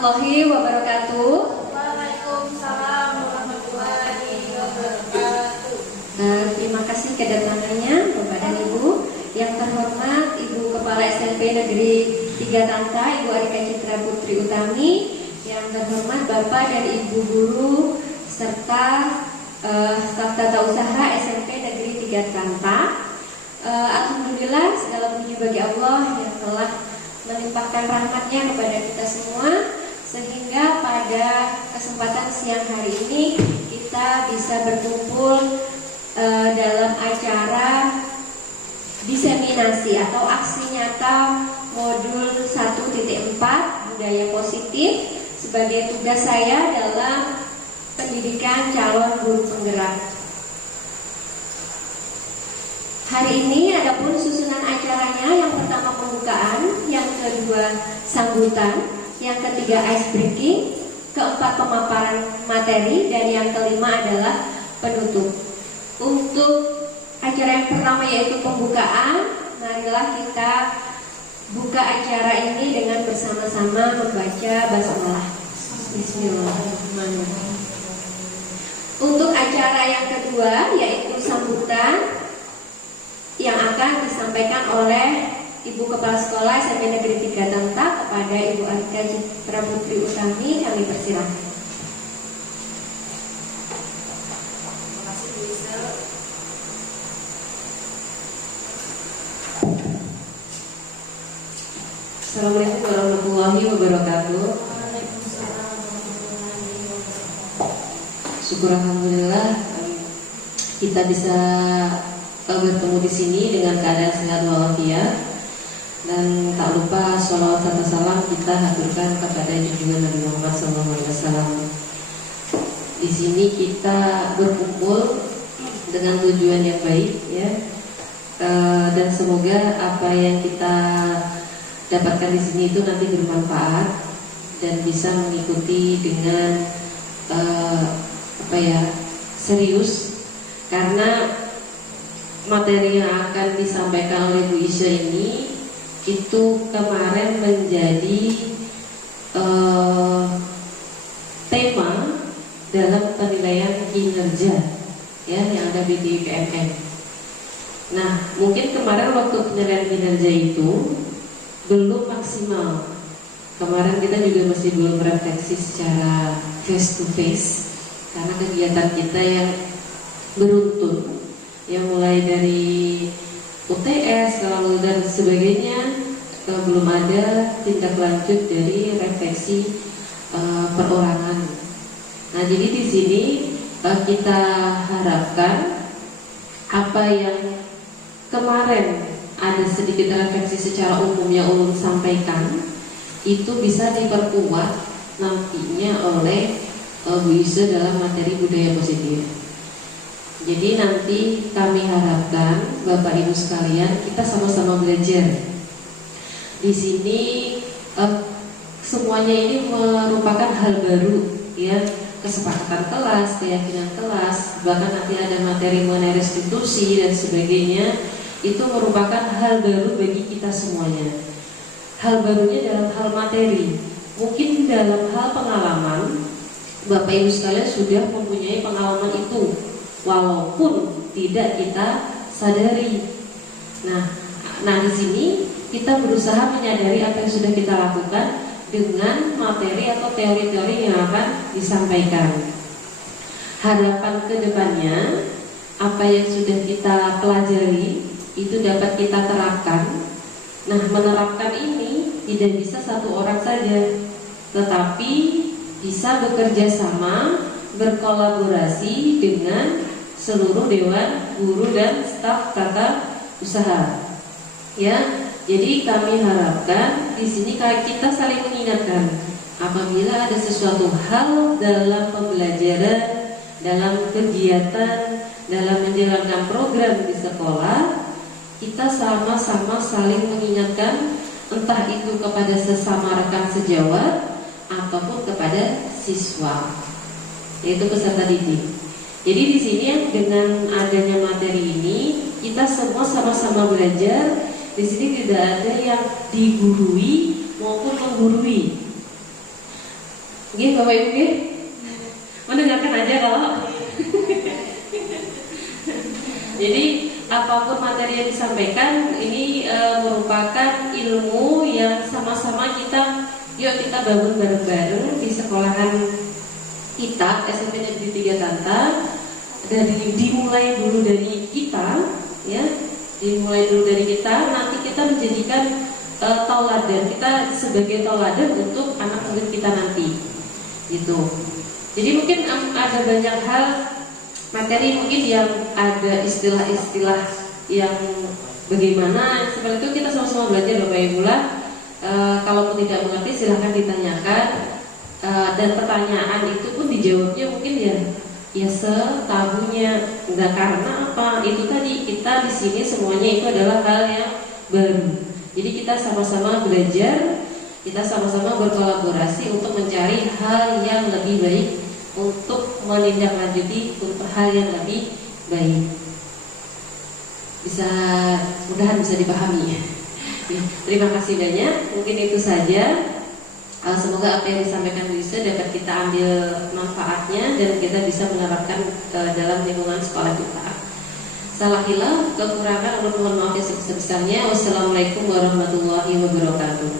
warahmatullahi wabarakatuh. Waalaikumsalam warahmatullahi wabarakatuh. Terima kasih kedatangannya Bapak dan Ibu. Yang terhormat Ibu Kepala SMP Negeri 3 Tanta, Ibu Arika Citra Putri Utami. Yang terhormat Bapak dan Ibu guru serta staf tata usaha SMP Negeri 3 Tanta. Alhamdulillah segala puji bagi Allah yang telah melimpahkan rahmatnya kepada kita semua, sehingga pada kesempatan siang hari ini kita bisa berkumpul dalam acara diseminasi atau aksi nyata modul 1.4 budaya positif sebagai tugas saya dalam pendidikan calon guru penggerak. Hari ini adapun susunan acaranya, yang pertama pembukaan, yang kedua sambutan, yang ketiga ice breaking, keempat pemaparan materi, dan yang kelima adalah penutup. Untuk acara yang pertama yaitu pembukaan, marilah kita buka acara ini dengan bersama-sama membaca basmalah. Bismillahirrahmanirrahim. Untuk acara yang kedua yaitu sambutan, yang akan disampaikan oleh Ibu Kepala Sekolah SMP Negeri 3 Tanta kepada Ibu Arika Citra Putri Utami. Kami persilahkan. Assalamualaikum warahmatullahi wabarakatuh. Syukur alhamdulillah kita bisa bertemu di sini dengan keadaan sehat walafiat, dan tak lupa sholawat serta salam kita haturkan kepada junjungan Nabi Muhammad SAW. Di sini kita berkumpul dengan tujuan yang baik, ya, dan semoga apa yang kita dapatkan di sini itu nanti bermanfaat dan bisa mengikuti dengan serius, karena materi yang akan disampaikan oleh Bu Isya ini itu kemarin menjadi tema dalam penilaian kinerja, ya, yang ada di PMN. Nah, mungkin kemarin waktu penilaian kinerja itu belum maksimal. Kemarin kita juga masih belum refleksi secara face to face karena kegiatan kita yang beruntun, yang mulai dari UTS lalu dan sebagainya, belum ada tindak lanjut dari refleksi perorangan. Nah, jadi di sini kita harapkan apa yang kemarin ada sedikit refleksi secara umum yang ulun sampaikan itu bisa diperkuat nantinya oleh Bu Isa dalam materi budaya positif. Jadi nanti kami harapkan Bapak Ibu sekalian kita sama-sama belajar. Di sini semuanya ini merupakan hal baru, ya, kesepakatan kelas, keyakinan kelas, bahkan nanti ada materi mengenai restitusi dan sebagainya. Itu merupakan hal baru bagi kita semuanya. Hal barunya dalam hal materi, mungkin dalam hal pengalaman Bapak Ibu sekalian sudah mempunyai pengalaman itu, walaupun tidak kita sadari. Nah, di sini kita berusaha menyadari apa yang sudah kita lakukan dengan materi atau teori-teori yang akan disampaikan. Harapan kedepannya apa yang sudah kita pelajari itu dapat kita terapkan. Nah, menerapkan ini tidak bisa satu orang saja, tetapi bisa bekerja sama, berkolaborasi dengan seluruh dewan guru dan staf tata usaha. Ya, jadi kami harapkan di sini kita saling mengingatkan apabila ada sesuatu hal dalam pembelajaran, dalam kegiatan, dalam menjalankan program di sekolah, kita sama-sama saling mengingatkan, entah itu kepada sesama rekan sejawat ataupun kepada siswa, yaitu peserta didik. Jadi di sini dengan adanya materi ini kita semua sama-sama belajar. Di sini tidak ada yang digurui maupun menggurui. Nggih, Bapak Ibu nggih. Mendengarkan aja kalau. Jadi apapun materi yang disampaikan ini merupakan ilmu yang sama-sama kita bangun bareng-bareng di sekolahan kita SMP Negeri 3 Tanta. Dimulai dulu dari kita, ya, dimulai dulu dari kita. Nanti kita menjadikan tauladan, kita sebagai tauladan untuk anak murid kita nanti, gitu. Jadi mungkin ada banyak hal materi mungkin yang ada istilah-istilah yang bagaimana seperti itu kita sama-sama belajar Bapak Ibu lah. Kalaupun tidak mengerti silahkan ditanyakan, dan pertanyaan itu pun dijawabnya mungkin ya setahunya. Enggak, karena apa? Itu tadi kita di sini semuanya itu adalah hal yang baru. Jadi kita sama-sama belajar, kita sama-sama berkolaborasi untuk mencari hal yang lebih baik, untuk menindaklanjuti untuk hal yang lebih baik. Mudahan bisa dipahami. Terima kasih banyak. Mungkin itu saja. Semoga apa yang disampaikan Bu Yusra dapat kita ambil manfaatnya dan kita bisa menerapkan dalam lingkungan sekolah kita. Salah hilaf, kekurangan, mohon maaf yang sebesar-besarnya. Wassalamualaikum warahmatullahi wabarakatuh.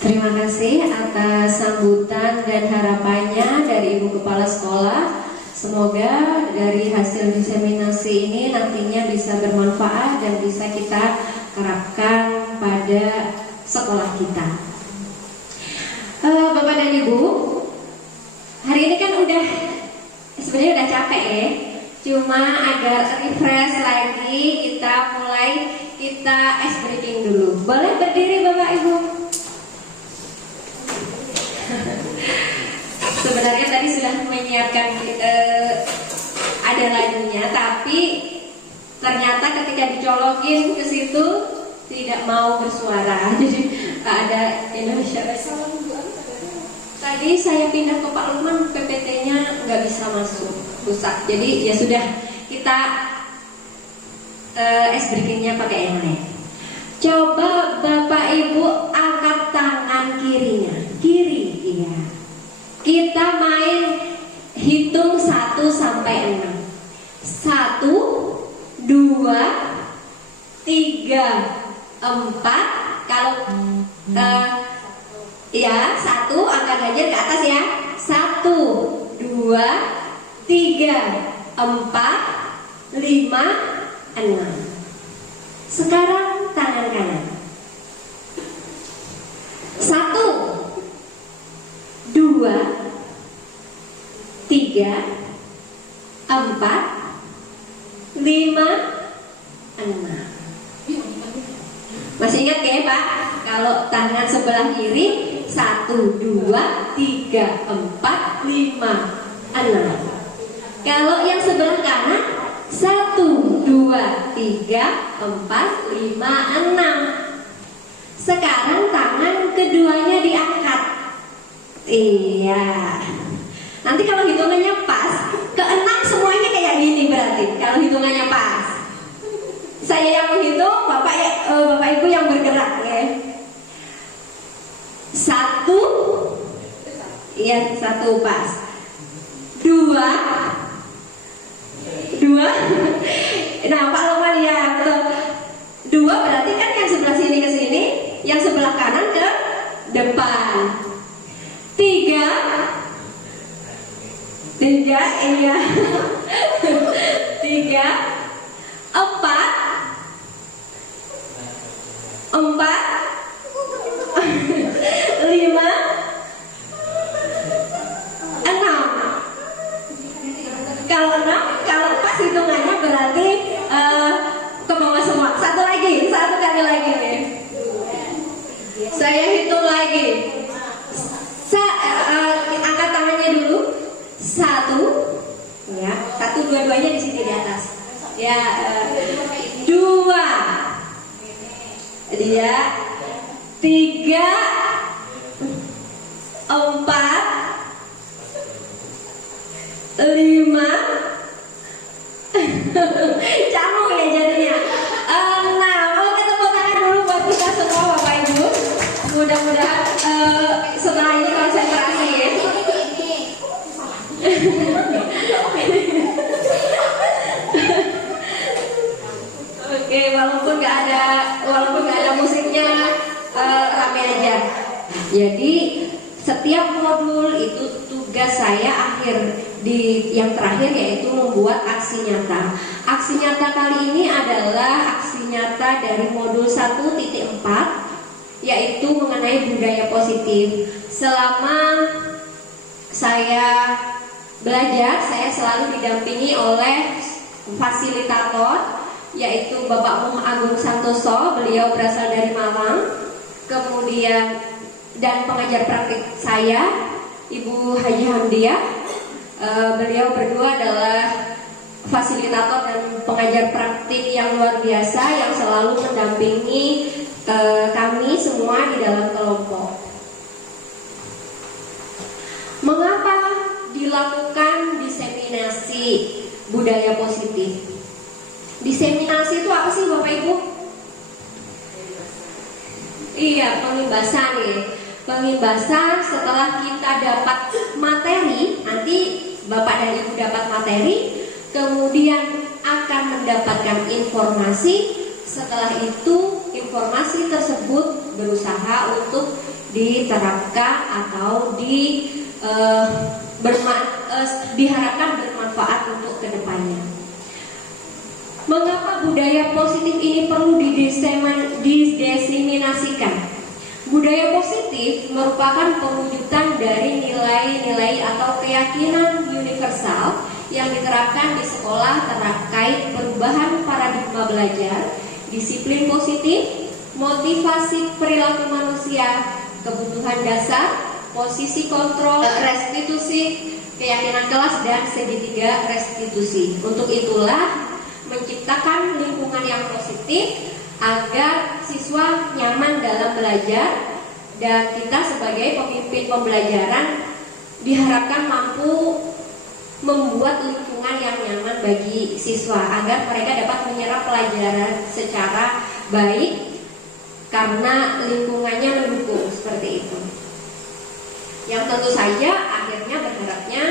Terima kasih atas sambutan dan harapannya dari Ibu Kepala Sekolah. Semoga dari hasil diseminasi ini nantinya bisa bermanfaat dan bisa kita terapkan pada sekolah kita. Bapak dan Ibu, hari ini kan sebenarnya udah capek ya. Cuma agar refresh lagi, kita ice breaking dulu. Boleh berdiri Bapak Ibu? Sebenarnya tadi sudah menyiapkan ada lagunya, tapi ternyata ketika dicolokin ke situ tidak mau bersuara. Jadi ada Indonesia Raya. Tadi saya pindah ke Pak Lukman, PPT-nya nggak bisa masuk, rusak. Jadi ya sudah, kita ice breaking-nya pakai yang lain. Coba Bapak Ibu angkat tangan kirinya, kiri, iya. Kita main hitung 1 sampai 6. 1, 2, 3, 4. Kalau ya 1 angkat ganjil ke atas ya. 1, 2, 3, 4, 5, 6. Sekarang tangan kanan. 1, 2, 3, 4, 5, 6. Masih ingat ya Pak? Kalau tangan sebelah kiri 1, 2, 3, 4, 5, 6. Kalau yang sebelah kanan 1, 2, 3, 4, 5, 6. Sekarang tangan keduanya diangkat. Iya. Nanti kalau hitungannya pas, ke-6 semuanya kayak gini berarti. Kalau hitungannya pas. Saya yang menghitung, Bapak Ibu yang bergerak ya. 1, iya 1 pas. 2, nah Pak Lukman ya betul. 2 berarti kan yang sebelah sini ke sini, yang sebelah kanan ke depan. 3, iya. 3, 4, 5, 6. Kalau 6, kalau pas hitungannya berarti ke bawah semua. Satu kali lagi nih. Saya hitung lagi. Angkat tangannya dulu. 1, ya. 1, dua-duanya di sini di atas. Ya. 2, dia 3, 4, 5, Canggung ya jadinya. Nah, oke, tepuk tangan dulu buat kita semua Bapak Ibu. Mudah-mudahan setelah ini konsentrasi ya. Oke, walaupun nggak ada musiknya, rame aja. Jadi setiap modul itu tugas saya yang terakhir yaitu membuat aksi nyata. Aksi nyata kali ini adalah aksi nyata dari modul 1.4, yaitu mengenai budaya positif. Selama saya belajar, saya selalu didampingi oleh fasilitator, yaitu Bapak Muh Agung Santoso. Beliau berasal dari Malang. Kemudian dan pengajar praktik saya Ibu Haji Hamdiah. Beliau berdua adalah fasilitator dan pengajar praktik yang luar biasa yang selalu mendampingi kami semua di dalam kelompok. Mengapa dilakukan diseminasi budaya positif? Diseminasi itu apa sih Bapak Ibu? Iya, pengimbasan ya. Pengimbasan setelah kita dapat materi, nanti Bapak dan Ibu dapat materi, kemudian akan mendapatkan informasi. Setelah itu informasi tersebut berusaha untuk diterapkan atau diharapkan bermanfaat untuk kedepannya. Mengapa budaya positif ini perlu didiseminasikan? Budaya positif merupakan pewujudan dari nilai-nilai atau keyakinan universal yang diterapkan di sekolah terkait perubahan paradigma belajar, disiplin positif, motivasi perilaku manusia, kebutuhan dasar, posisi kontrol, restitusi, keyakinan kelas, dan segitiga restitusi. Untuk itulah menciptakan lingkungan yang positif agar siswa nyaman dalam belajar, dan kita sebagai pemimpin pembelajaran diharapkan mampu membuat lingkungan yang nyaman bagi siswa agar mereka dapat menyerap pelajaran secara baik karena lingkungannya mendukung, seperti itu. Yang tentu saja akhirnya berharapnya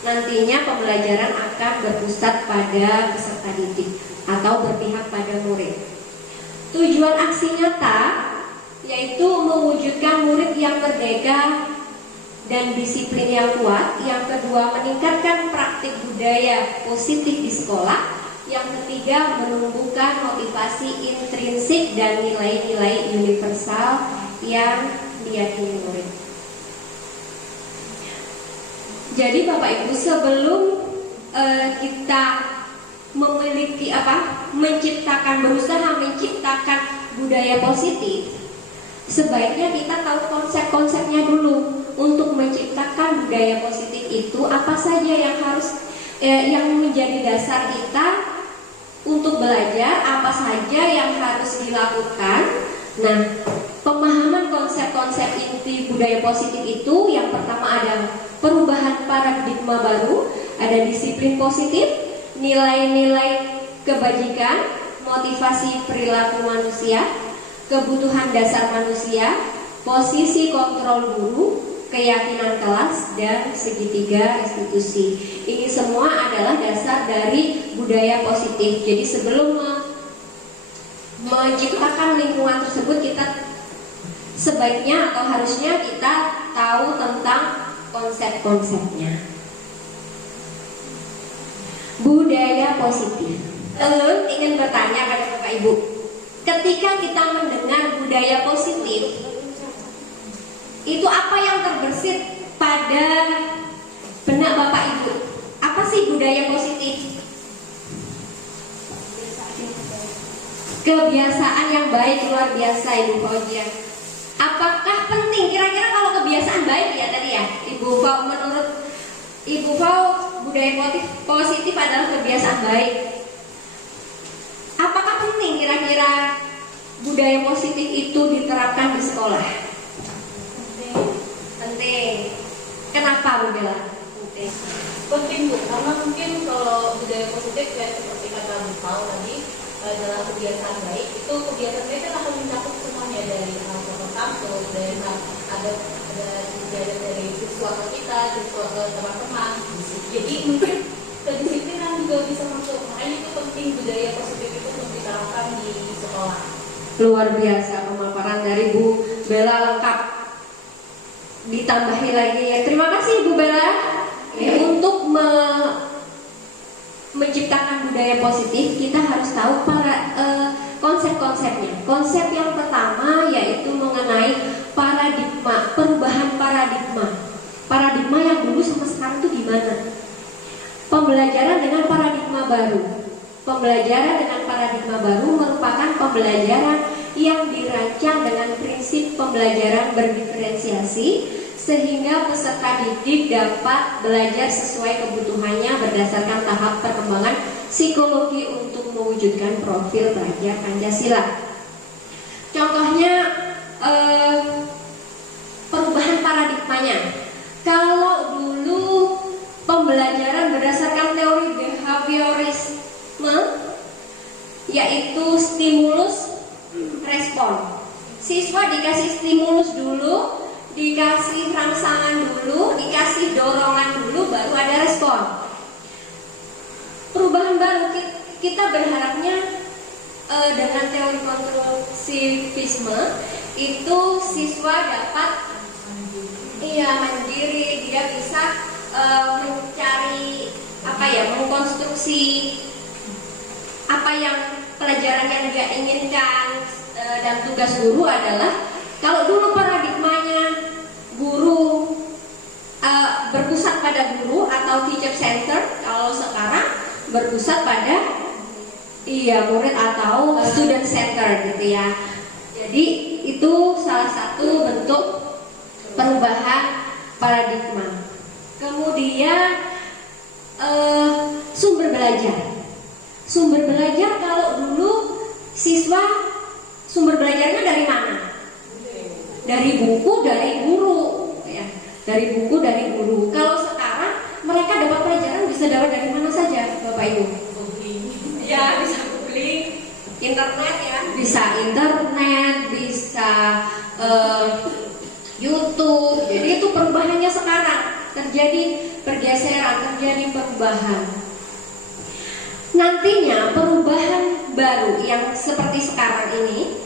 nantinya pembelajaran akan berpusat pada peserta didik atau berpihak pada murid. Tujuan aksi nyata yaitu mewujudkan murid yang merdeka dan disiplin yang kuat. Yang kedua, meningkatkan praktik budaya positif di sekolah. Yang ketiga, menumbuhkan motivasi intrinsik dan nilai-nilai universal yang diyakini murid. Jadi Bapak Ibu, sebelum kita berusaha menciptakan budaya positif, sebaiknya kita tahu konsep-konsepnya dulu. Untuk menciptakan budaya positif itu apa saja yang yang menjadi dasar kita untuk belajar, apa saja yang harus dilakukan. Nah, pemahaman konsep-konsep inti budaya positif itu yang pertama ada perubahan paradigma baru, ada disiplin positif, nilai-nilai kebajikan, motivasi perilaku manusia, kebutuhan dasar manusia, posisi kontrol guru, keyakinan kelas, dan segitiga restitusi. Ini semua adalah dasar dari budaya positif. Jadi sebelum menciptakan lingkungan tersebut, kita sebaiknya atau harusnya kita tahu tentang konsep-konsepnya. Budaya positif. Lalu ingin bertanya pada Bapak Ibu, ketika kita mendengar budaya positif, itu apa yang terbersit pada benak Bapak Ibu? Apa sih budaya positif? Kebiasaan yang baik, luar biasa Ibu Fauzia. Apakah penting? Kira-kira kalau kebiasaan baik ya tadi ya, Ibu Fau, menurut Ibu Fau, budaya positif adalah kebiasaan baik. Apakah penting kira-kira budaya positif itu diterapkan di sekolah? Penting. Kenapa Bu Bella? Penting. Penting Bu, karena mungkin kalau budaya positif ya seperti kata Bu Pau tadi adalah kebiasaan baik. Itu kebiasaan baik kan akan mencakup semuanya dari hal sopan santun, dari hal ada dari siswa ke kita, siswa ke teman-teman. Jadi mungkin kedisiplinan juga bisa masuk. Makanya itu penting budaya positif itu untuk diterapkan di sekolah. Luar biasa pemaparan dari Bu Bella, lengkap. Ditambahi lagi ya. Terima kasih Bu Bella untuk menciptakan budaya positif. Kita harus tahu konsep-konsepnya. Konsep yang pertama yaitu mengenai paradigma, perubahan paradigma. Paradigma yang dulu sama sekarang itu gimana? Pembelajaran dengan paradigma baru. Pembelajaran dengan paradigma baru merupakan pembelajaran yang dirancang dengan prinsip pembelajaran berdiferensiasi sehingga peserta didik dapat belajar sesuai kebutuhannya berdasarkan tahap perkembangan psikologi untuk mewujudkan profil pelajar Pancasila. Contohnya perubahan paradigmanya. Kalau dulu pembelajaran berdasarkan teori behaviorisme, yaitu stimulus respon. Siswa dikasih stimulus dulu, dikasih rangsangan dulu, dikasih dorongan dulu, baru ada respon. Perubahan baru kita berharapnya dengan teori konstruktivisme itu siswa dapat mandiri, dia bisa mencari mengkonstruksi apa yang pelajaran yang dia inginkan. Dan tugas guru adalah, kalau dulu paradigmanya guru berpusat pada guru atau teacher center, kalau sekarang berpusat pada murid atau student center gitu ya. Jadi itu salah satu bentuk perubahan paradigma. Kemudian sumber belajar. Sumber belajar, kalau dulu siswa sumber belajarnya dari mana? Dari buku, dari guru ya. Dari buku, dari guru. Kalau sekarang mereka dapat pelajaran bisa dapat dari mana saja, Bapak Ibu? Ya, bisa googling, internet ya. Bisa internet, bisa YouTube. Jadi itu perubahannya sekarang. Terjadi pergeseran, terjadi perubahan. Nantinya perubahan baru yang seperti sekarang ini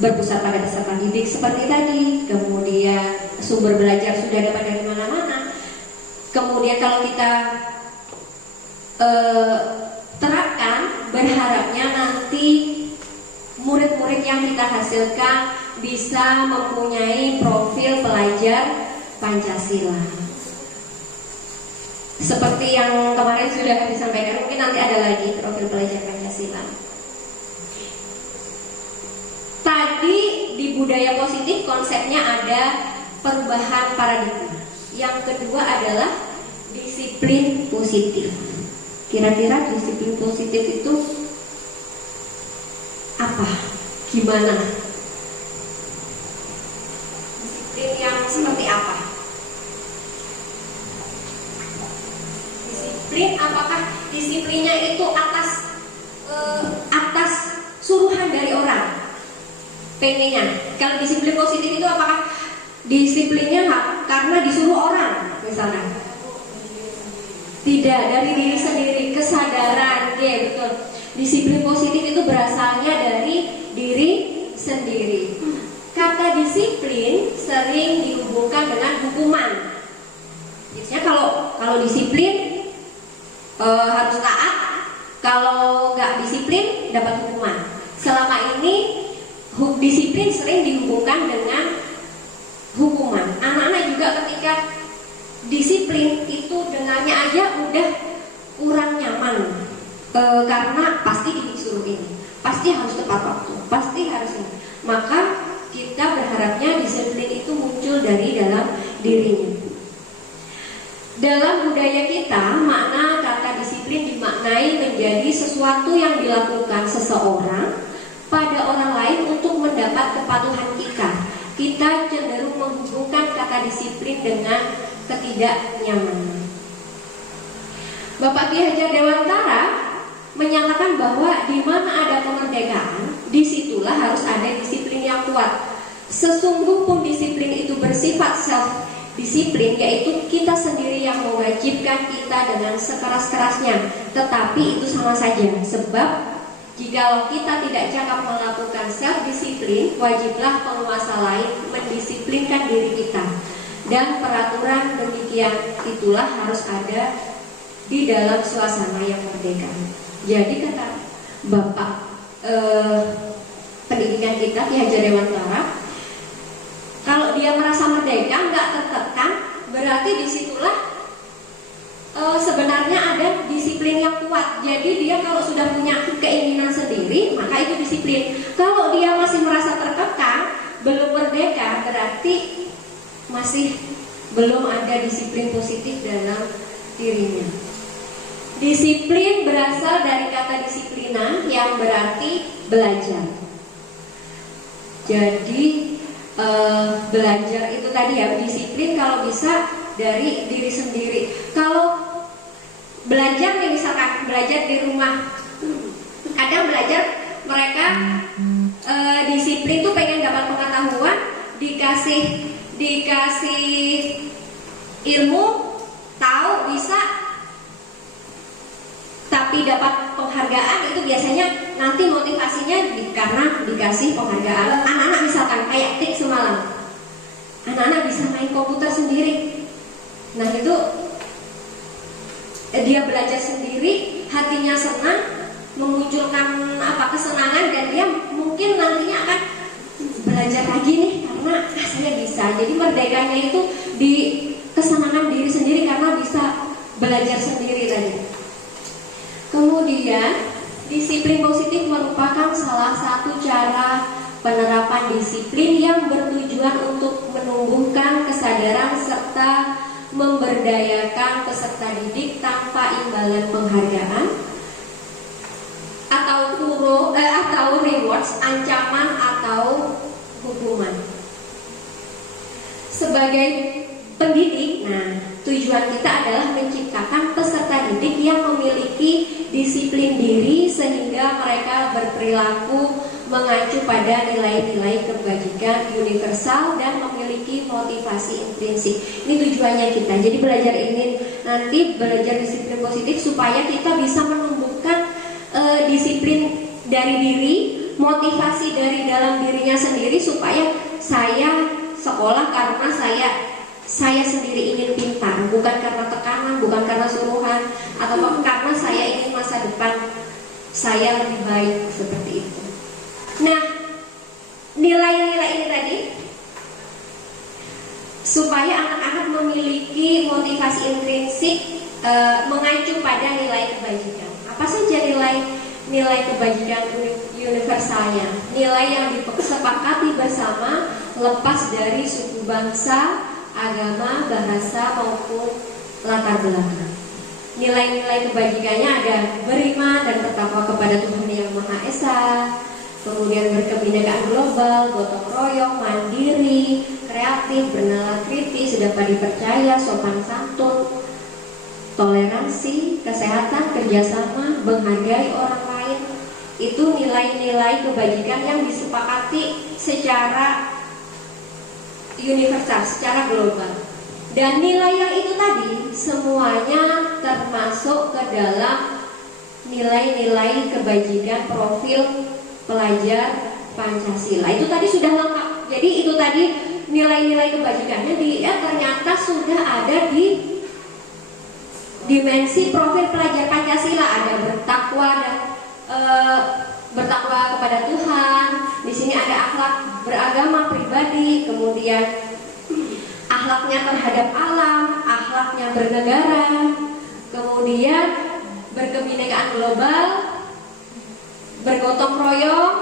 berpusat pada peserta didik seperti tadi. Kemudian sumber belajar sudah dapat dari mana-mana. Kemudian kalau kita terapkan, berharapnya nanti murid-murid yang kita hasilkan bisa mempunyai profil pelajar Pancasila. Seperti yang kemarin sudah disampaikan, mungkin nanti ada lagi profil pelajar Pancasila. Tadi di budaya positif konsepnya ada perubahan paradigma. Yang kedua adalah disiplin positif. Kira-kira disiplin positif itu apa? Gimana? Disiplin yang seperti apa? Disiplin, apakah disiplinnya itu atas suruhan dari orang? Pengennya. Kalau disiplin positif itu apakah disiplinnya karena disuruh orang misalnya? Tidak, dari diri sendiri, kesadaran. Betul. Disiplin positif itu berasalnya dari diri sendiri. Kata disiplin sering dihubungkan dengan hukuman. Biasanya kalau disiplin harus taat, kalau nggak disiplin dapat hukuman. Selama ini disiplin sering dihubungkan dengan hukuman. Anak-anak juga ketika disiplin itu dengannya aja udah kurang nyaman, karena pasti disuruh ini, pasti harus tepat waktu, pasti harus ini. Maka kita berharapnya disiplin itu muncul dari dalam dirinya. Dalam budaya kita, makna kata disiplin dimaknai menjadi sesuatu yang dilakukan seseorang pada orang lain untuk mendapat kepatuhan kita. Kita cenderung menghubungkan kata disiplin dengan ketidaknyamanan. Bapak Ki Hajar Dewantara menyatakan bahwa di mana ada kemerdekaan, disitulah harus ada disiplin yang kuat. Sesungguh pun disiplin itu bersifat self-disiplin, yaitu kita sendiri yang mewajibkan kita dengan sekeras-kerasnya. Tetapi itu sama saja, sebab jikalau kita tidak cakap melakukan self-disiplin, wajiblah penguasa lain mendisiplinkan diri kita. Dan peraturan demikian itulah harus ada di dalam suasana yang merdeka. Jadi kata Bapak pendidikan kita Ki Hajar Dewantara, kalau dia merasa merdeka, nggak tertekan, berarti disitulah sebenarnya ada disiplin yang kuat. Jadi dia kalau sudah punya keinginan sendiri, maka itu disiplin. Kalau dia masih merasa terkekang, belum merdeka, berarti masih belum ada disiplin positif dalam dirinya. Disiplin berasal dari kata disiplina yang berarti belajar. Jadi belajar itu tadi ya, disiplin kalau bisa dari diri sendiri. Kalau belajar nih, misalkan belajar di rumah, kadang belajar mereka disiplin tuh pengen dapat pengetahuan, dikasih ilmu, tahu bisa, tapi dapat penghargaan, itu biasanya nanti motivasinya karena dikasih penghargaan. Anak-anak misalkan kayak Tik semalam, anak-anak bisa main komputer sendiri. Nah itu dia belajar sendiri, hatinya senang, memunculkan kesenangan, dan dia mungkin nantinya akan belajar lagi nih karena saya bisa. Jadi merdekanya itu di kesenangan diri sendiri karena bisa belajar sendiri tadi. Kemudian disiplin positif merupakan salah satu cara penerapan disiplin yang bertujuan untuk menumbuhkan kesadaran serta memberdayakan peserta didik tanpa imbalan penghargaan atau rewards, ancaman atau hukuman. Sebagai pendidik, tujuan kita adalah menciptakan peserta didik yang memiliki disiplin diri sehingga mereka berperilaku mengacu pada nilai-nilai kebajikan universal dan memiliki motivasi intrinsik. Ini tujuannya kita. Jadi belajar ini nanti belajar disiplin positif supaya kita bisa menumbuhkan disiplin dari diri, motivasi dari dalam dirinya sendiri, supaya saya sekolah karena saya sendiri ingin pintar, bukan karena tekanan, bukan karena suruhan, atau karena saya ingin masa depan saya lebih baik, seperti itu. Nah, nilai-nilai ini tadi supaya anak-anak memiliki motivasi intrinsik mengacu pada nilai kebajikan. Apa saja nilai kebajikan universalnya? Nilai yang disepakati bersama, lepas dari suku bangsa, agama, bahasa maupun latar belakang. Nilai-nilai kebajikannya ada beriman dan bertakwa kepada Tuhan Yang Maha Esa, kemudian berkebinekaan global, gotong royong, mandiri, kreatif, bernalar kritis, dapat dipercaya, sopan santun, toleransi, kesehatan, kerjasama, menghargai orang lain. Itu nilai-nilai kebajikan yang disepakati secara universal, secara global. Dan nilai yang itu tadi semuanya termasuk ke dalam nilai-nilai kebajikan profil pelajar Pancasila. Itu tadi sudah lengkap. Jadi itu tadi nilai-nilai kebajikannya dia ternyata sudah ada di dimensi profil pelajar Pancasila. Ada bertakwa dan bertakwa kepada Tuhan. Di sini ada akhlak beragama pribadi, kemudian akhlaknya terhadap alam, akhlaknya bernegara, kemudian berkebinekaan global, bergotong royong,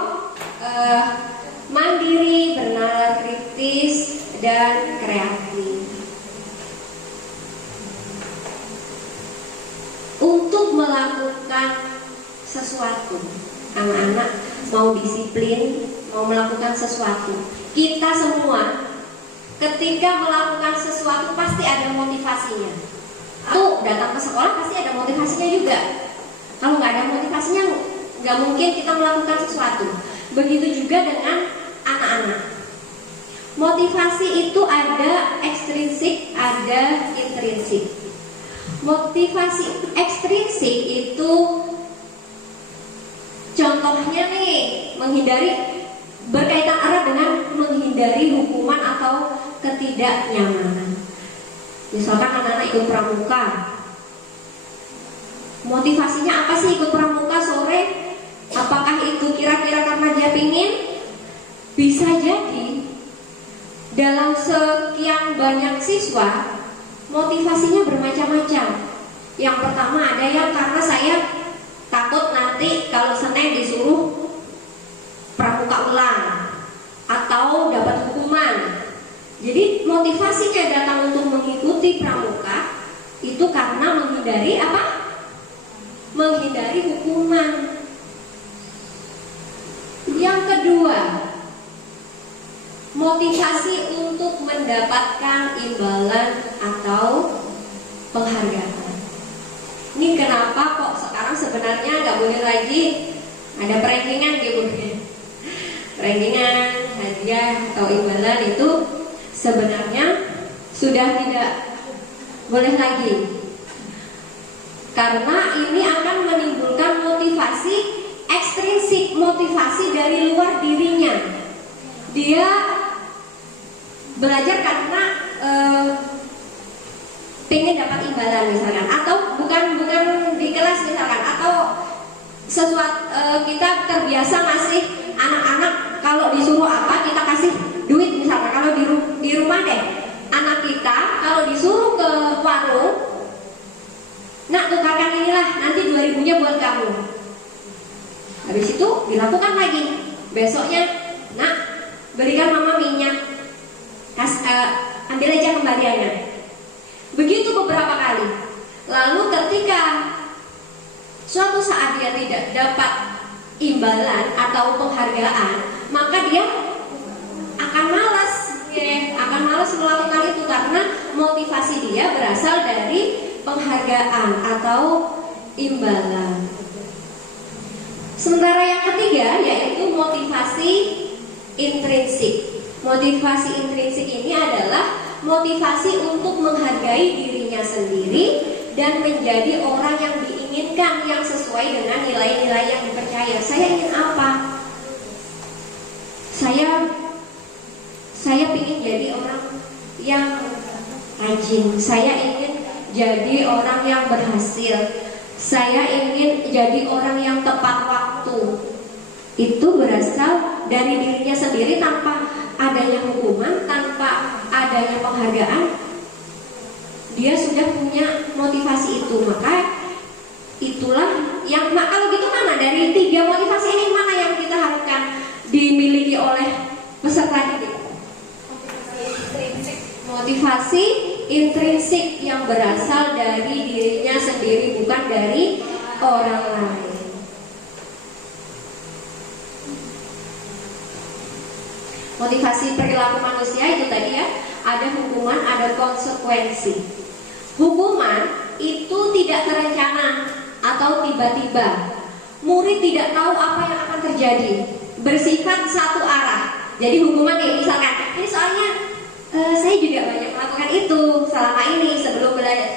mandiri, bernalar kritis, dan kreatif. Untuk melakukan sesuatu, anak-anak mau disiplin, mau melakukan sesuatu, kita semua ketika melakukan sesuatu pasti ada motivasinya. Tuh datang datang ke sekolah pasti ada motivasinya juga. Kalau nggak ada motivasinya, nggak mungkin kita melakukan sesuatu. Begitu juga dengan anak-anak. Motivasi itu ada ekstrinsik, ada intrinsik. Motivasi ekstrinsik itu contohnya nih, berkaitan erat dengan menghindari hukuman atau ketidaknyamanan. Misalkan anak-anak ikut pramuka, motivasinya apa sih ikut pramuka sore? Apakah itu kira-kira karena dia pingin? Bisa jadi dalam sekian banyak siswa motivasinya bermacam-macam. Yang pertama ada yang karena saya takut nanti kalau Senin disuruh pramuka ulang atau dapat hukuman. Jadi motivasinya datang untuk mengikuti pramuka itu karena menghindari apa? Menghindari hukuman. Yang kedua, motivasi untuk mendapatkan imbalan atau penghargaan. Ini kenapa kok sekarang sebenarnya nggak boleh lagi ada prankingan gitu. Prankingan, hadiah atau imbalan itu sebenarnya sudah tidak boleh lagi. Karena ini akan menimbulkan motivasi ekstrinsik, motivasi dari luar dirinya. Dia belajar karena pengen dapat imbalan misalkan, atau bukan di kelas misalkan, atau sesuatu kita terbiasa ngasih anak-anak kalau disuruh apa kita kasih duit misalkan. Kalau di rumah deh, anak kita kalau disuruh ke warung, nak tukarkan inilah, nanti 2.000-nya buat kamu. Habis itu dilakukan lagi. Besoknya, nak berikan mama minyak, ambil aja kembaliannya. Begitu beberapa kali. Lalu ketika suatu saat dia tidak dapat imbalan atau penghargaan, maka dia akan malas melakukan itu karena motivasi dia berasal dari penghargaan atau imbalan. Sementara yang ketiga yaitu motivasi intrinsik. Motivasi intrinsik ini adalah motivasi untuk menghargai dirinya sendiri dan menjadi orang yang diinginkan, yang sesuai dengan nilai-nilai yang dipercaya. Saya ingin apa? Saya ingin jadi orang yang rajin. Saya ingin jadi orang yang berhasil. Saya ingin jadi orang yang tepat waktu. Itu berasal dari dirinya sendiri tanpa adanya hukuman, tanpa adanya penghargaan. Dia sudah punya motivasi itu. Maka itulah yang, kalau gitu mana dari 3 motivasi ini mana yang kita harapkan dimiliki oleh peserta didik? Motivasi intrinsik yang berasal dari dirinya sendiri, bukan dari orang lain. Motivasi perilaku manusia itu tadi ya, ada hukuman, ada konsekuensi. Hukuman itu tidak terencana atau tiba-tiba. Murid tidak tahu apa yang akan terjadi, bersifat satu arah. Jadi hukuman nih, misalkan ini soalnya saya juga banyak melakukan itu selama ini sebelum belajar.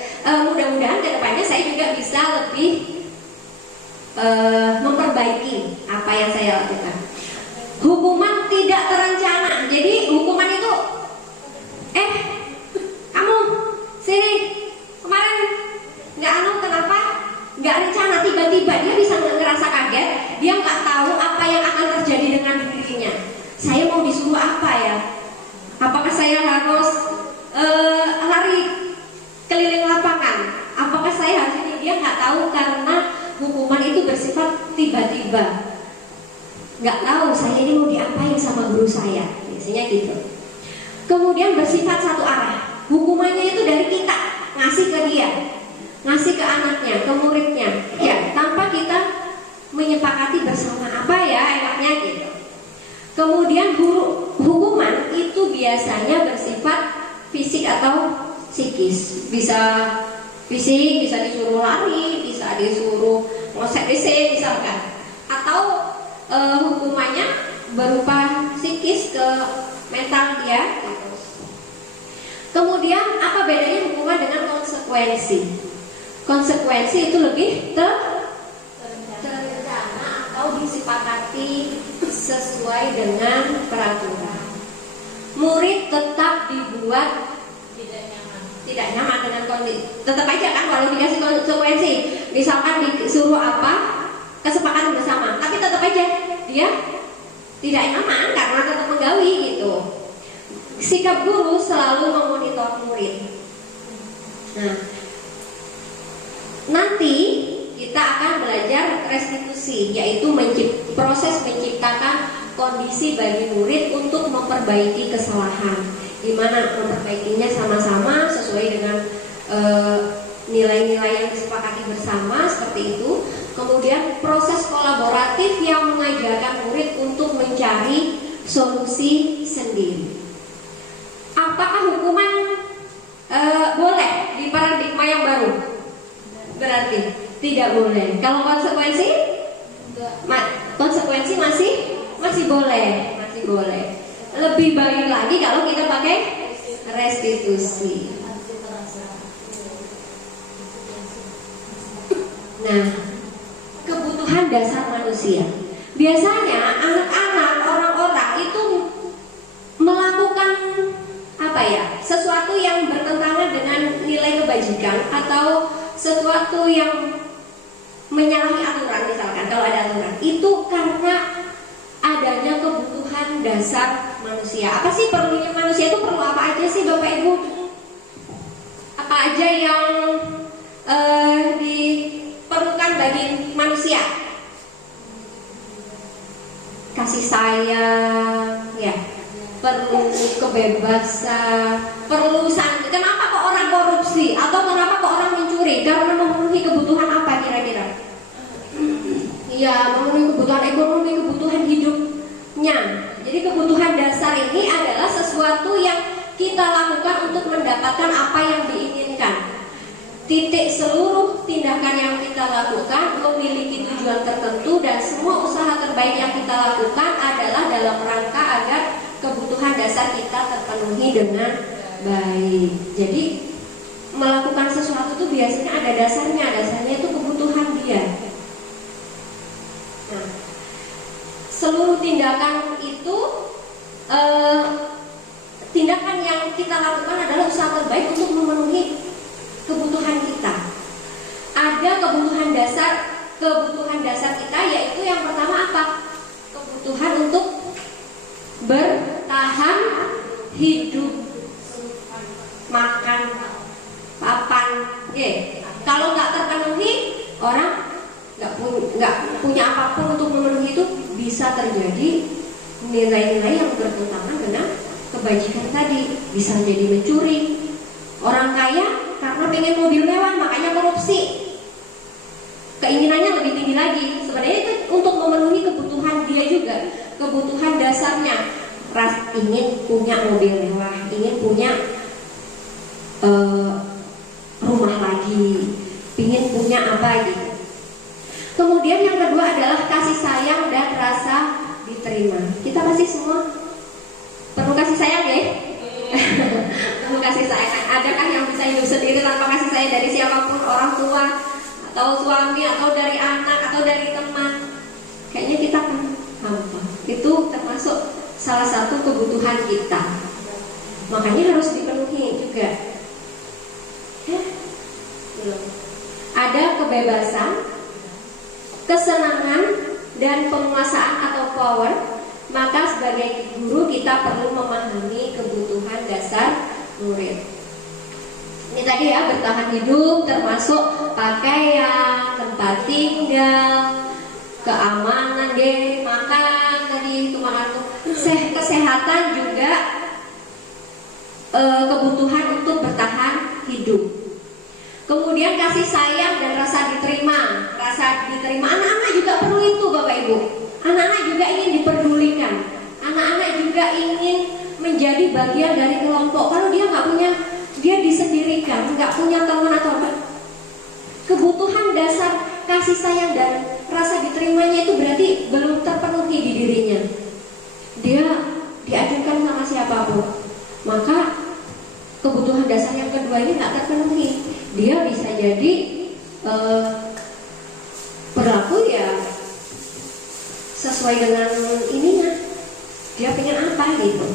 Mudah-mudahan kedepannya saya juga bisa lebih memperbaiki apa yang saya lakukan. Hukuman tidak terencana. Jadi hukuman itu, kamu sini kemarin nggak kenapa? Nggak rencana, tiba-tiba dia bisa ngerasa kaget. Dia nggak tahu apa yang akan terjadi dengan dirinya. Saya mau disuruh apa ya? Apakah saya harus lari keliling lapangan? Apakah saya harus ini? Dia nggak tahu karena hukuman itu bersifat tiba-tiba. Nggak tahu saya ini mau diapain sama guru saya, biasanya gitu. Kemudian bersifat satu arah. Hukumannya itu dari kita ngasih ke dia, ngasih ke anaknya, ke muridnya, ya tanpa kita menyepakati bersama apa ya enaknya gitu. Kemudian hukuman itu biasanya bersifat fisik atau psikis. Bisa fisik, bisa disuruh lari, bisa disuruh ngosek WC misalkan, atau hukumannya berupa psikis ke mental dia gitu. Kemudian apa bedanya hukuman dengan konsekuensi? Konsekuensi itu lebih terencana atau disepakati sesuai dengan peraturan. Murid tetap dibuat tidak nyaman dengan kondisi. Tetap aja kan kalau dikasih konsekuensi, misalkan disuruh apa, kesepakatan bersama, tapi tetap aja dia tidak nyaman karena tetap menggawi gitu. Sikap guru selalu memonitor murid. Nah, nanti kita akan belajar restitusi, yaitu proses menciptakan kondisi bagi murid untuk memperbaiki kesalahan. Gimana memperbaikinya sama-sama sesuai dengan nilai-nilai yang disepakati bersama, seperti itu. Kemudian proses kolaboratif yang mengajarkan murid untuk mencari solusi sendiri. Apakah hukuman boleh di paradigma yang baru? Berarti tidak boleh. Kalau konsekuensi, konsekuensi masih boleh, masih boleh. Lebih baik lagi kalau kita pakai restitusi. Nah, kebutuhan dasar manusia. Biasanya anak-anak, orang-orang itu melakukan sesuatu yang bertentangan dengan nilai kebajikan atau sesuatu yang menyalahi aturan, misalkan kalau ada aturan, itu karena adanya kebutuhan dasar manusia. Apa sih perlunya manusia itu? Perlu apa aja sih Bapak Ibu? Apa aja yang diperlukan bagi manusia? Kasih sayang, ya, perlu kebebasan, perlu santai. Kenapa kok orang korupsi atau kenapa kok orang mencuri? Karena memenuhi kebutuhan apa kira-kira? Ya, memenuhi kebutuhan ekonomi, kebutuhan hidupnya. Jadi kebutuhan dasar ini adalah sesuatu yang kita lakukan untuk mendapatkan apa yang diinginkan. Titik seluruh tindakan yang kita lakukan memiliki tujuan tertentu, dan semua usaha terbaik yang kita lakukan adalah dalam rangka agar kebutuhan dasar kita terpenuhi dengan baik. Jadi melakukan sesuatu itu biasanya ada dasarnya itu kebutuhan dia. Nah, seluruh tindakan itu tindakan yang kita lakukan adalah usaha terbaik untuk memenuhi kebutuhan kita. Ada kebutuhan dasar kita, yaitu yang pertama apa? Kebutuhan untuk bertahan hidup, makan, papan. Kalau nggak terpenuhi, orang nggak punya apapun untuk memenuhi itu, bisa terjadi nilai-nilai yang bertentangan dengan kebajikan tadi. Bisa jadi mencuri. Orang kaya karena pengen mobil mewah, makanya korupsi. Keinginannya lebih tinggi lagi. Sebenarnya itu untuk memenuhi kebutuhan dia juga, kebutuhan dasarnya. Ingin punya mobil mewah, ingin punya rumah lagi, ingin punya apa gitu. Kemudian yang kedua adalah kasih sayang dan rasa diterima. Kita pasti semua perlu kasih sayang ya. Perlu kasih sayang. Adakah yang bisa hidup sendiri tanpa kasih sayang dari siapapun, orang tua atau suami atau dari anak atau dari teman? Kayaknya kita kan hampa. Itu termasuk salah satu kebutuhan kita. Makanya harus dipenuhi juga. Ada kebebasan, kesenangan, dan penguasaan atau power. Maka sebagai guru kita perlu memahami kebutuhan dasar murid. Ini tadi ya, bertahan hidup termasuk pakaian, tempat tinggal, keamanan, makan tadi itu makan, kesehatan juga kebutuhan untuk bertahan hidup. Kemudian kasih sayang dan rasa diterima. Rasa diterima, anak-anak juga perlu itu Bapak Ibu. Anak-anak juga ingin diperdulikan. Anak-anak juga ingin menjadi bagian dari kelompok. Kalau dia nggak punya, dia disendirikan, nggak punya teman atau apa, kebutuhan dasar kasih sayang dan rasa diterimanya itu berarti belum terpenuhi di dirinya. Dia diajukan sama siapapun, maka kebutuhan dasar yang kedua ini nggak terpenuhi. Dia bisa jadi berlaku ya sesuai dengan ininya, dia pengen apa gitu.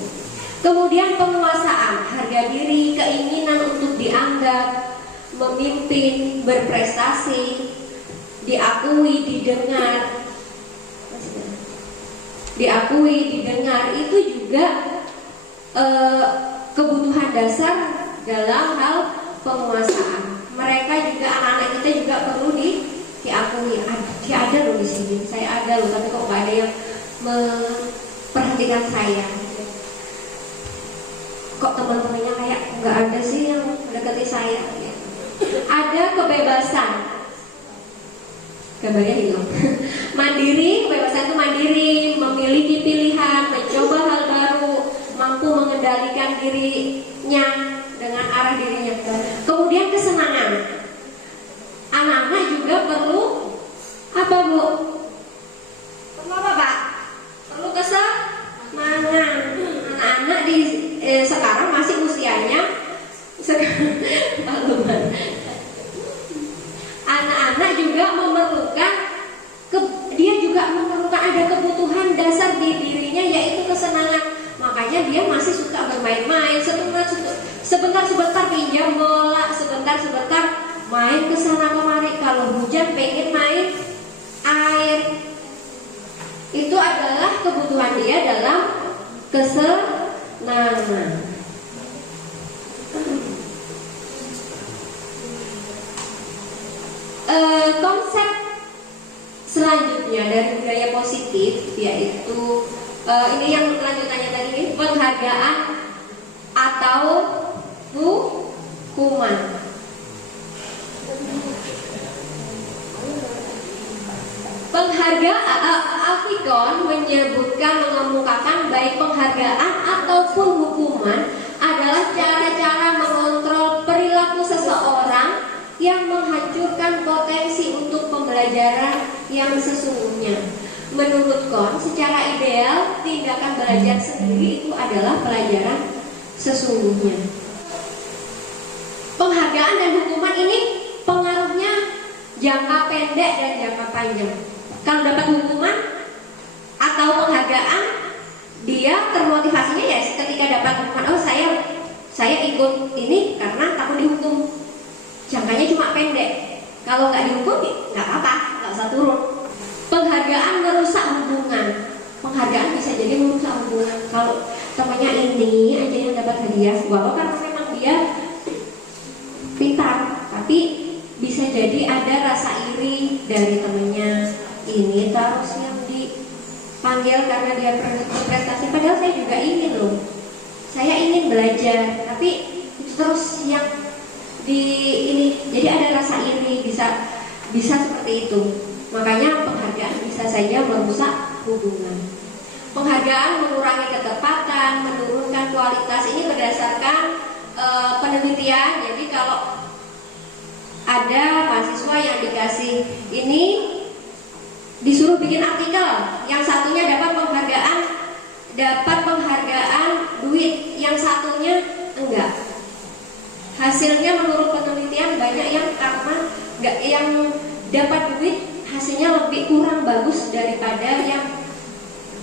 Kemudian penguasaan, harga diri, keinginan untuk dianggap, memimpin, berprestasi, diakui, didengar, itu juga kebutuhan dasar dalam hal penguasaan. Mereka juga, anak-anak kita juga perlu diakui. Dia ada loh di sini, saya ada loh, tapi kok nggak ada yang memperhatikan saya. Kok teman-temannya kayak nggak ada sih yang mendekati saya. Ada kebebasan, gambarnya gitu. Mandiri, kebebasan itu mandiri, memiliki pilihan, mencoba hal baru, mampu mengendalikan dirinya dengan arah dirinya. Kemudian kesenangan. Anak-anak juga perlu apa, Bu? Perlu apa, Pak? Perlu kesenangan. Anak-anak di sekarang masih usianya anak-anak juga memerlukan dia juga memerlukan ada kebutuhan dasar di dirinya, yaitu kesenangan. Makanya dia masih suka bermain-main, sebentar pinjam bola, sebentar main kesana kemari. Kalau hujan pengen main air. Itu adalah kebutuhan dia dalam kesenangan. Konsep selanjutnya dari budaya positif yaitu ini yang lanjutannya tadi ini, penghargaan atau hukuman. Penghargaan, Alfikon menyebutkan, mengemukakan baik penghargaan ataupun hukuman adalah cara-cara mengontrol perilaku seseorang yang menghancurkan potensi untuk pembelajaran yang sesungguhnya. Menurut Kohn, secara ideal tindakan belajar sendiri itu adalah pelajaran sesungguhnya. Penghargaan dan hukuman ini pengaruhnya jangka pendek dan jangka panjang. Kalau dapat hukuman atau penghargaan, dia termotivasinya ya ketika dapat hukuman, oh saya ikut ini karena takut dihukum. Jangkanya cuma pendek. Kalau nggak dihukum, nggak apa-apa, nggak usah turun. Penghargaan merusak hubungan. Penghargaan bisa jadi merusak hubungan. Kalau temannya ini aja yang dapat hadiah, walau karena memang dia pintar, tapi bisa jadi ada rasa iri dari temannya. Ini terus yang dipanggil karena dia berprestasi. Padahal saya juga ingin loh. Saya ingin belajar, tapi terus yang jadi ada rasa iri, bisa seperti itu. Makanya penghargaan bisa saja merusak hubungan. Penghargaan mengurangi ketepatan, menurunkan kualitas. Ini berdasarkan penelitian. Jadi kalau ada mahasiswa yang dikasih ini disuruh bikin artikel, yang satunya dapat penghargaan duit, yang satunya enggak. Hasilnya menurut penelitian banyak yang karena yang dapat duit hasilnya lebih kurang bagus daripada yang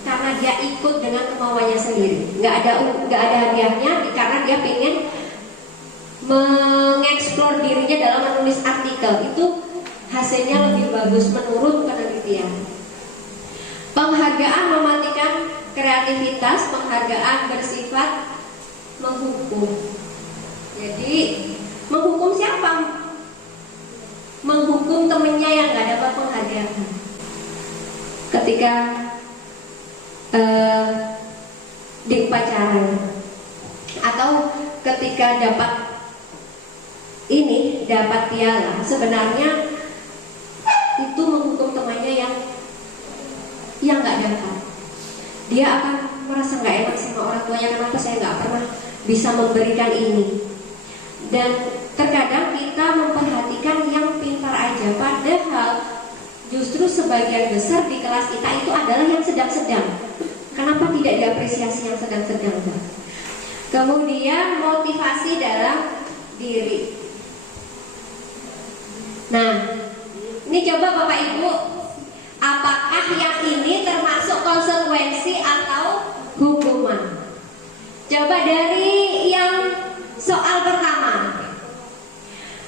karena dia ikut dengan kemauannya sendiri. Nggak ada hadiahnya karena dia pengen mengeksplor dirinya dalam menulis artikel. Itu hasilnya lebih bagus menurut penelitian. Penghargaan mematikan kreativitas, penghargaan bersifat menghukum. Jadi menghukum siapa? Menghukum temennya yang gak dapat penghargaan. Ketika di upacara atau ketika dapat piala, sebenarnya itu menghukum temannya yang gak dapat. Dia akan merasa gak enak sama orang tuanya, kenapa saya gak pernah bisa memberikan ini. Dan terkadang kita memperhatikan yang pintar saja, padahal justru sebagian besar di kelas kita itu adalah yang sedang-sedang. Kenapa tidak diapresiasi yang sedang-sedang? Kemudian motivasi dalam diri. Nah, ini coba Bapak Ibu, apakah yang ini termasuk konsekuensi atau hukuman? Coba dari yang soal pertama,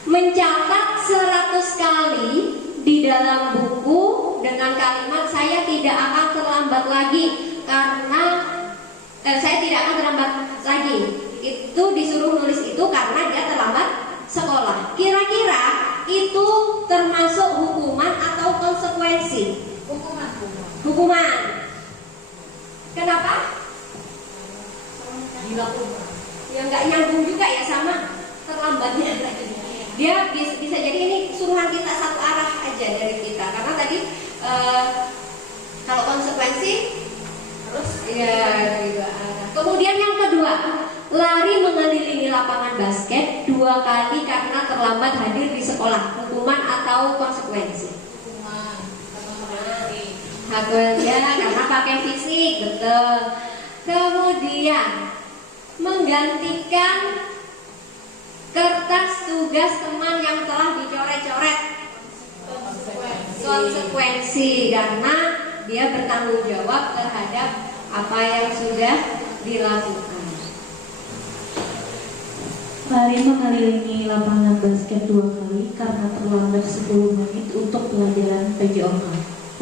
mencatat 100 kali di dalam buku dengan kalimat saya tidak akan terlambat lagi karena saya tidak akan terlambat lagi. Itu disuruh nulis itu karena dia terlambat sekolah. Kira-kira itu termasuk hukuman atau konsekuensi? Hukuman. Kenapa? Ya nggak nyambung juga ya sama terlambatnya tadi. Dia bisa jadi ini suruhan kita satu arah aja dari kita, karena tadi kalau konsekuensi terus ya dari dua arah. Kemudian yang kedua, lari mengelilingi lapangan basket 2 kali karena terlambat hadir di sekolah, hukuman atau konsekuensi? Hukuman ya, karena pakai fisik, betul. Kemudian menggantikan kertas tugas teman yang telah dicoret-coret, konsekuensi karena dia bertanggung jawab terhadap apa yang sudah dilakukan. Lari mengelilingi lapangan basket 2 kali karena terlambat 10 menit untuk pelajaran PJOK.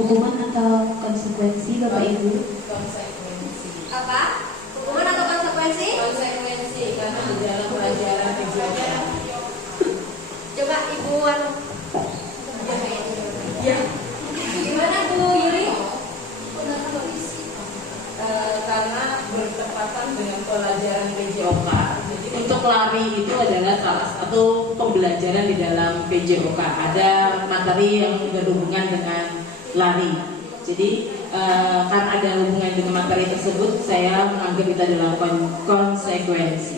Hukuman atau konsekuensi Bapak Ibu? Konsekuensi. Apa? Hukuman atau konsekuensi? Konsekuensi karena di dalam pelajaran PJOK. Coba Ibu Anu. Ya. Gimana Bu Yuri? Karena bertepatan dengan pelajaran PJOK. Jadi untuk lari itu adalah salah satu pembelajaran di dalam PJOK. Ada materi yang berhubungan dengan lari. Jadi karena ada hubungan dengan materi tersebut, saya menganggap itu adalah konsekuensi.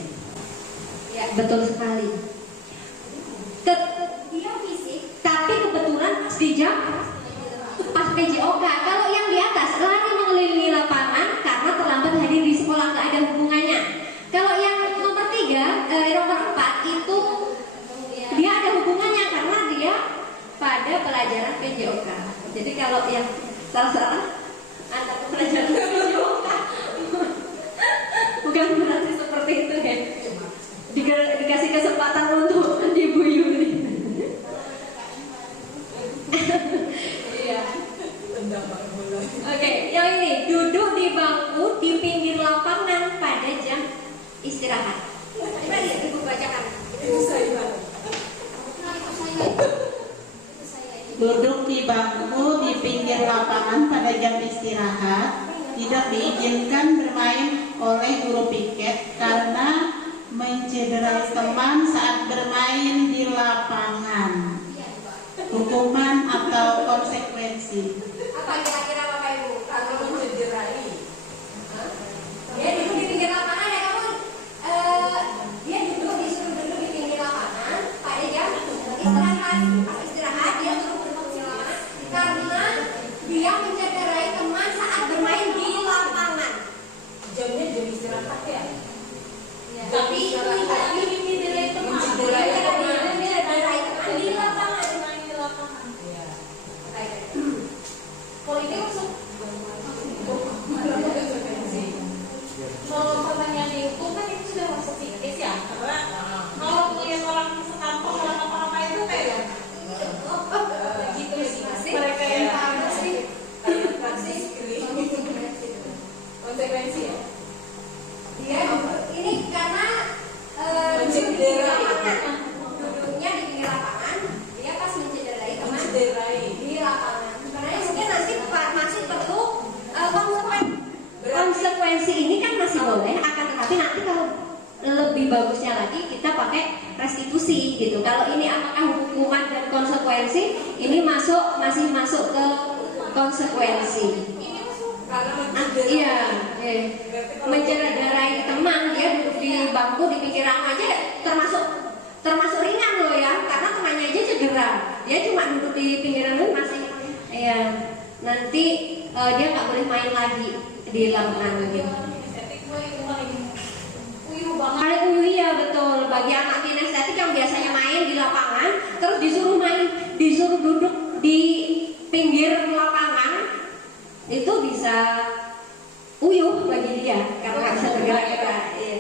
Ya, betul sekali. Dia fisik, tapi kebetulan pas di jam pas PJOK. Kalau yang di atas lari mengelilingi lapangan karena terlambat hadir di sekolah, nggak ada hubungannya. Kalau yang nomor 3, nomor 4 itu dia ada hubungannya karena dia pada pelajaran PJOK. Jadi kalau yang salah-salah ada pelajaran PJOK, bukan berarti seperti itu ya. Dikasih kesempatan untuk Ibu Yuri. Iya. Oke, yang ini duduk di bangku di pinggir lapangan pada jam istirahat. Coba lihat Ibu bacakan. Duduk di bangku di pinggir lapangan pada jam istirahat, tidak diizinkan bermain oleh guru piket karena mencederai teman saat bermain di lapangan. Hukuman atau konsekuensi? Apa kira-kira Bapak Ibu? Kalau mencederai. dia duduk di pinggir lapangan ya kamu, dia disuruh duduk di pinggir lapangan pada jam istirahat. Pas istirahat dia suruh duduk di lapangan karena dia mencederai teman saat bermain di lapangan. Jamnya jam istirahat ya. Tapi mencederai teman di lapangan. Iya. Kalau ini masuk Kalau pertanyaan itu kan itu sudah masuk fiktif ya, karena kalau melihat orang sekampung orang apa-apa itu kayak gitu sih. mereka yang tahu sih konsekuensi ya. Dia ini karena Mencederai. duduknya di pinggir lapangan, dia pas mencederai teman Mencederai. di lapangan. Sebenarnya mungkin masih perlu konsekuensi ini kan masih boleh, akan tetapi nanti kalau lebih bagusnya lagi kita pakai restitusi gitu. Kalau ini apakah hukuman dan konsekuensi, ini masih masuk ke konsekuensi. Iya, mencederai teman, dia duduk di bangku di pikiran aja termasuk ringan loh ya, karena temannya aja cedera. dia cuma duduk di pinggiran itu masih ya nanti dia nggak boleh main lagi di lapangan gitu. Paling uyuh ya betul, bagi anak kinestetik yang biasanya main di lapangan terus disuruh duduk di pinggir lapangan itu bisa uyuh bagi dia karena nggak bisa bergerak-gerak. Iya.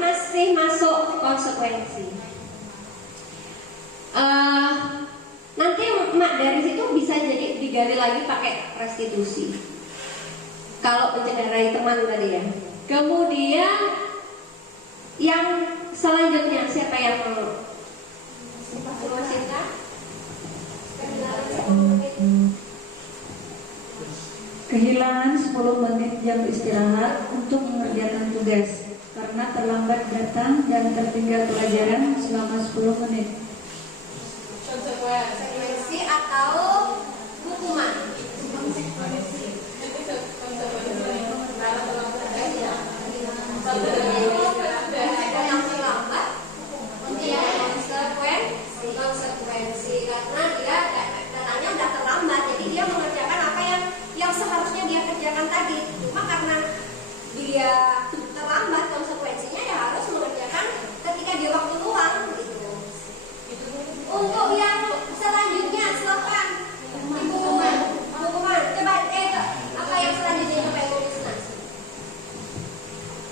Masih masuk konsekuensi. Nanti mak dari situ bisa jadi digali lagi pakai restitusi. Kalau mencederai teman tadi ya. Kemudian yang selanjutnya siapa yang mau? Kehilangan 10 menit jam istirahat untuk mengerjakan tugas karena terlambat datang dan tertinggal pelajaran selama 10 menit. Konsekuensi atau hukuman? Yang terlambat konsekuensi karena dia datangnya udah terlambat, jadi dia mengerjakan apa yang seharusnya dia kerjakan tadi. Cuma karena dia terlambat, konsekuensinya ya harus mengerjakan ketika dia waktu luang gitu. Untuk yang selanjutnya silakan hukuman. Coba apa yang selanjutnya coba tulis Nas.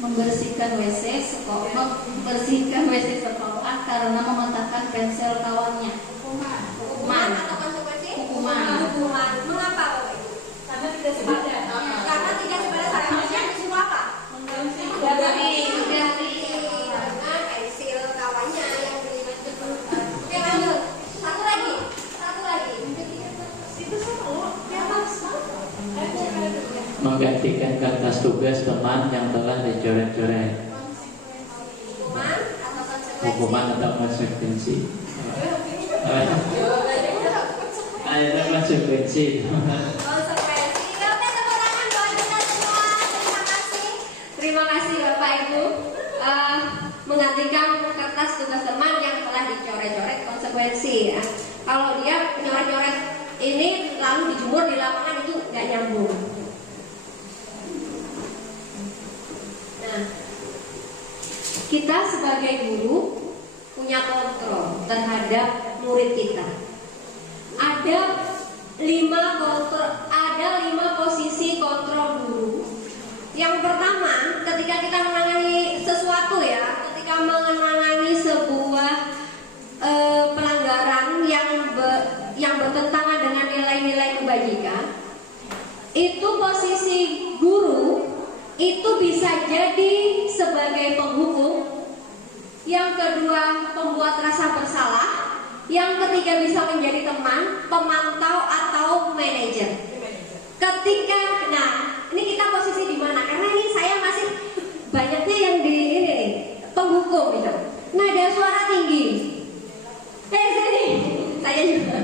Membersihkan WC sekolah karena mematahkan pensel kawannya. Hukuman atau konsekuensi? Hukuman. Mengapa Bapak Ibu? Karena tidak sepadan. Karena tidak sepadan, harusnya disuruh apa? Dari dengan pensil kawannya yang dibentuk. Oke lanjut. Satu lagi. Itu sama. Ya Mas. Menggantikan kertas tugas teman yang telah dicoret-coret. Hukuman atau konsekuensi? Ada konsekuensi. Konsekuensi. Oke, tepuk tangan buat kita semua. Terima kasih Bapak Ibu. Menggantikan kertas tugas teman yang telah dicoret-coret konsekuensi ya. Kalau dia nyoret-nyoret ini lalu dijemur di lapangan itu nggak nyambung. Nah, kita sebagai guru punya kontrol terhadap murid kita. Ada 5 posisi kontrol guru. Yang pertama, ketika kita menangani sesuatu ya, ketika menangani sebuah pelanggaran yang bertentangan dengan nilai-nilai kebajikan, itu posisi guru itu bisa jadi sebagai penghukum, yang kedua pembuat rasa bersalah, yang ketiga bisa menjadi teman, pemantau atau manajer. Ini kita posisi di mana? Karena ini saya masih banyaknya yang di ini nih, penghukum gitu. Nada suara tinggi. Sini, saya juga.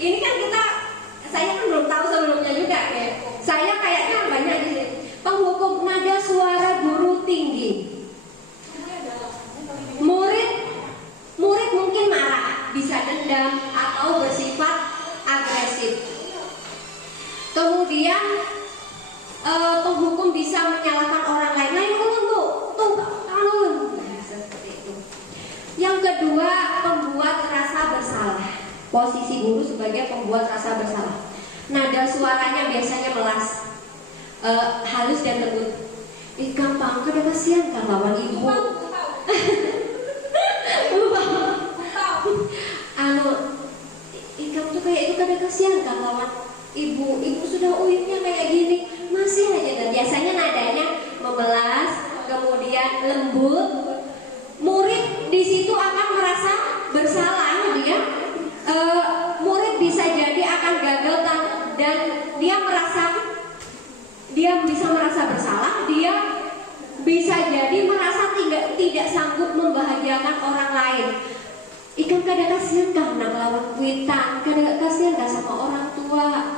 Ini kan saya kan belum tahu sebelumnya juga ya. Saya kayaknya banyak di sini. Penghukum nada suara guru tinggi. Murid mungkin marah, bisa dendam atau bersifat agresif. Kemudian penghukum bisa menyalahkan orang lain. Lain ulun bu, tuh kalun. Seperti itu. Yang kedua, pembuat rasa bersalah. Posisi guru sebagai pembuat rasa bersalah. Nada suaranya biasanya melas, halus dan lembut. Gampang, kada kasihan kan lawan ibu. Kamu tuh kayak itu kada kasihan kan lawan ibu sudah uyutnya kayak gini, masih aja. Dan biasanya nadanya memelas, kemudian lembut. Murid di situ akan merasa bersalah dia. Murid bisa jadi akan gagal dan dia bisa merasa bersalah. Dia bisa jadi merasa tidak sanggup membahagiakan orang lain. Ikan kada kasihan kan nak lawan kuitan, kada kasihan kan sama orang tua.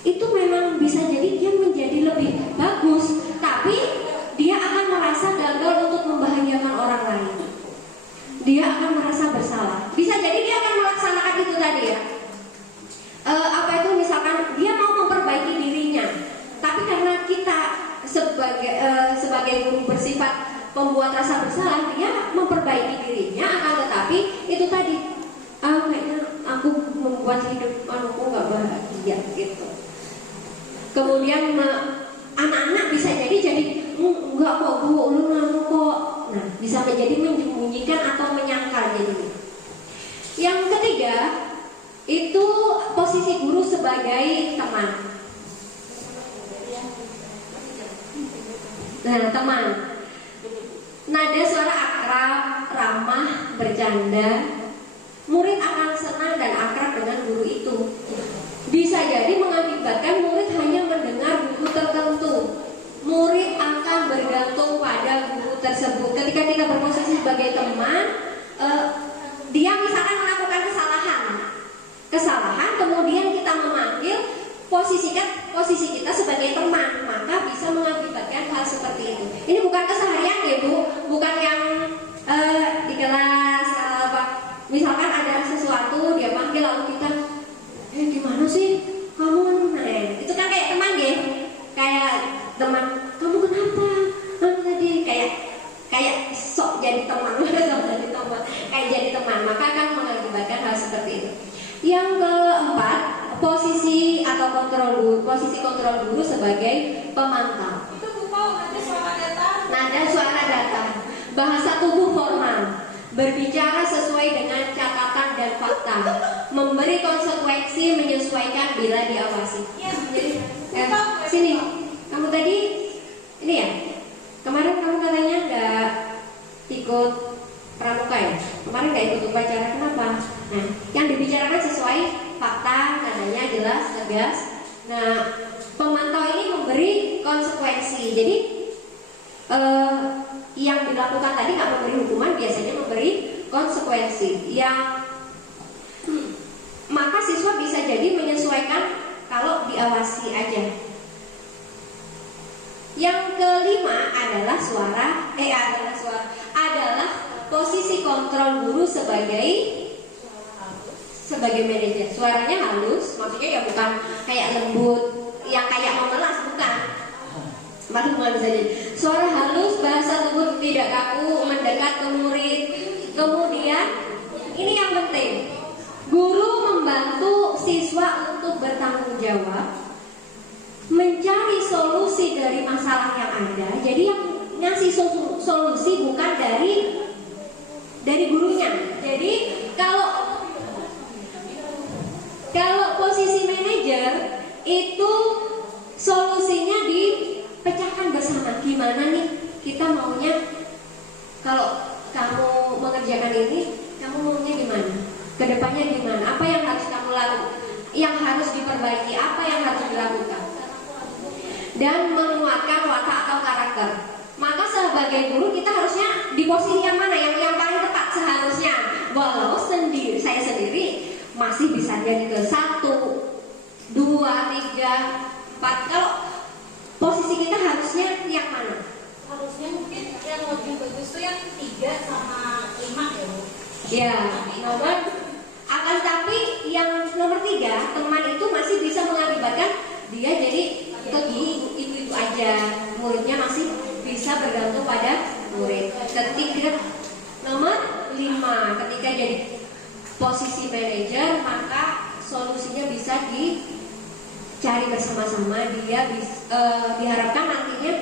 Itu memang bisa jadi dia menjadi lebih bagus, tapi dia akan merasa gagal untuk membahagiakan orang lain. Dia akan merasa bersalah. Bisa membuat rasa bersalah, dia memperbaiki dirinya, akan tetapi itu tadi kayaknya aku membuat hidup anakku nggak bahagia gitu. Kemudian anak-anak bisa jadi enggak kok bu, lu nganu kok. Nah, bisa menjadi menyembunyikan atau menyangkal jadinya. Yang ketiga itu posisi guru sebagai teman. Nah, teman, nada suara akrab, ramah, bercanda, murid akan senang dan akrab dengan guru itu. Bisa jadi mengakibatkan murid hanya mendengar guru tertentu. Murid akan bergantung pada guru tersebut. Ketika kita berposisi sebagai teman, dia misalkan melakukan kesalahan, kemudian kita memanggil posisi kita sebagai teman, maka bisa mengakibatkan hal seperti itu. Ini bukan keseharian ya Bu, bukan yang di kelas misalkan ada sesuatu dia panggil lalu kita gimana sih kamu, nah itu kan kayak teman ya, kayak teman, kamu kenapa tadi kayak sok jadi teman kayak jadi teman, maka akan mengakibatkan hal seperti itu. Yang keempat, posisi kontrol guru sebagai pemantau. Itu buka Nada suara datar, bahasa tubuh formal, berbicara sesuai dengan catatan dan fakta, memberi konsekuensi menyesuaikan bila diawasi. Jadi, sini, kamu tadi ini ya, kemarin kamu katanya nggak ikut pramuka ya? Kemarin nggak ikut upacara, kenapa? Nah, yang dibicarakan sesuai fakta, nadanya jelas, tegas. Nah, pemantau ini memberi konsekuensi. Jadi yang dilakukan tadi nggak memberi hukuman, biasanya memberi konsekuensi. Maka siswa bisa jadi menyesuaikan kalau diawasi aja. Yang kelima adalah posisi kontrol guru sebagai manajer. Suaranya halus, maksudnya ya bukan kayak lembut, yang kayak memelas, bukan. Bukan saja. Suara halus, bahasa tubuh tidak kaku, mendekat ke murid. Kemudian ini yang penting, guru membantu siswa untuk bertanggung jawab, mencari solusi dari masalah yang ada. Jadi yang ngasih solusi bukan dari gurunya. Jadi kalau posisi manajer itu solusinya dipecahkan bersama. Gimana nih kita maunya, kalau kamu mengerjakan ini, kamu maunya gimana? Kedepannya gimana? Apa yang harus kamu lakukan? Yang harus diperbaiki? Apa yang harus dilakukan? Dan menguatkan watak atau karakter. Maka sebagai guru kita harusnya di posisi yang mana? Yang paling tepat seharusnya. Walau saya sendiri masih bisa jadi ke 1, 2, 3, 4. Kalau posisi kita harusnya yang mana? Harusnya mungkin yang lebih bagus tuh yang 3 sama 5 ya Bu. Ya, nomor. Akan tapi yang nomor 3, teman itu masih bisa mengakibatkan dia jadi itu aja. Muridnya masih bisa bergantung pada murid. Ketika nomor 5, ketika jadi posisi manajer, maka solusinya bisa dicari bersama-sama. Diharapkan nantinya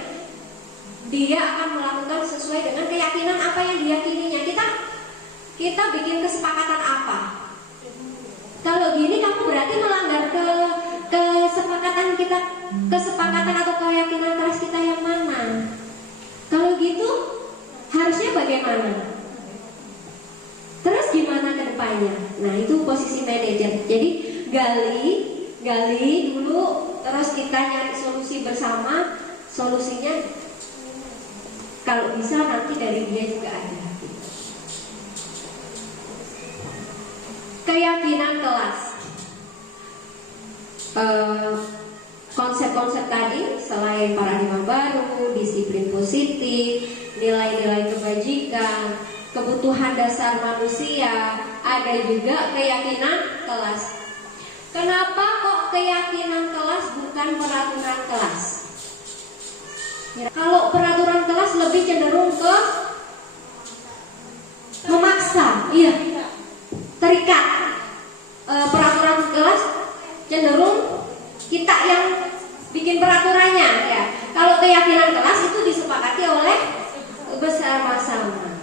dia akan melakukan sesuai dengan keyakinan apa yang diyakininya. Kita bikin kesepakatan apa? Kalau gini kamu berarti melanggar kesepakatan atau keyakinan keras kita yang mana? Kalau gitu harusnya bagaimana? Terus gimana ke depannya? Nah, itu posisi manajer. Jadi gali dulu, terus kita nyari solusi bersama. Solusinya kalau bisa nanti dari dia juga ada. Keyakinan kelas. Konsep-konsep tadi selain paradigma baru, disiplin positif, nilai-nilai kebajikan, kebutuhan dasar manusia, ada juga keyakinan kelas. Kenapa kok keyakinan kelas bukan peraturan kelas? Kalau peraturan kelas lebih cenderung ke memaksa, iya, terikat. Peraturan kelas cenderung kita yang bikin peraturannya, ya. Kalau keyakinan kelas itu disepakati oleh bersama-sama.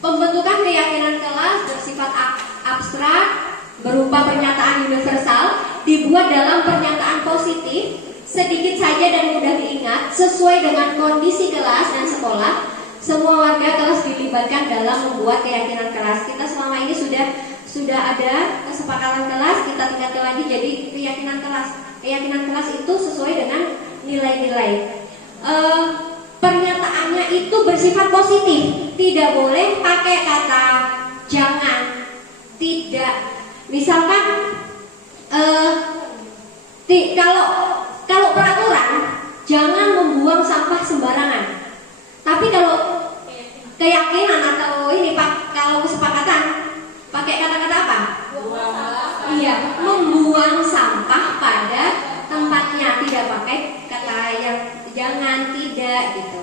Pembentukan keyakinan kelas bersifat abstrak berupa pernyataan universal dibuat dalam pernyataan positif, sedikit saja dan mudah diingat, sesuai dengan kondisi kelas dan sekolah. Semua warga kelas dilibatkan dalam membuat keyakinan kelas. Kita selama ini sudah ada kesepakatan kelas, kita tingkatkan lagi jadi keyakinan kelas. Keyakinan kelas itu sesuai dengan nilai-nilai. Pernyataannya itu bersifat positif, tidak boleh pakai kata jangan, tidak. Misalkan kalau peraturan jangan membuang sampah sembarangan. Tapi kalau keyakinan atau kalau kesepakatan pakai kata-kata apa? Iya, membuang sampah pada tempatnya, tidak pakai kata yang jangan, tidak gitu.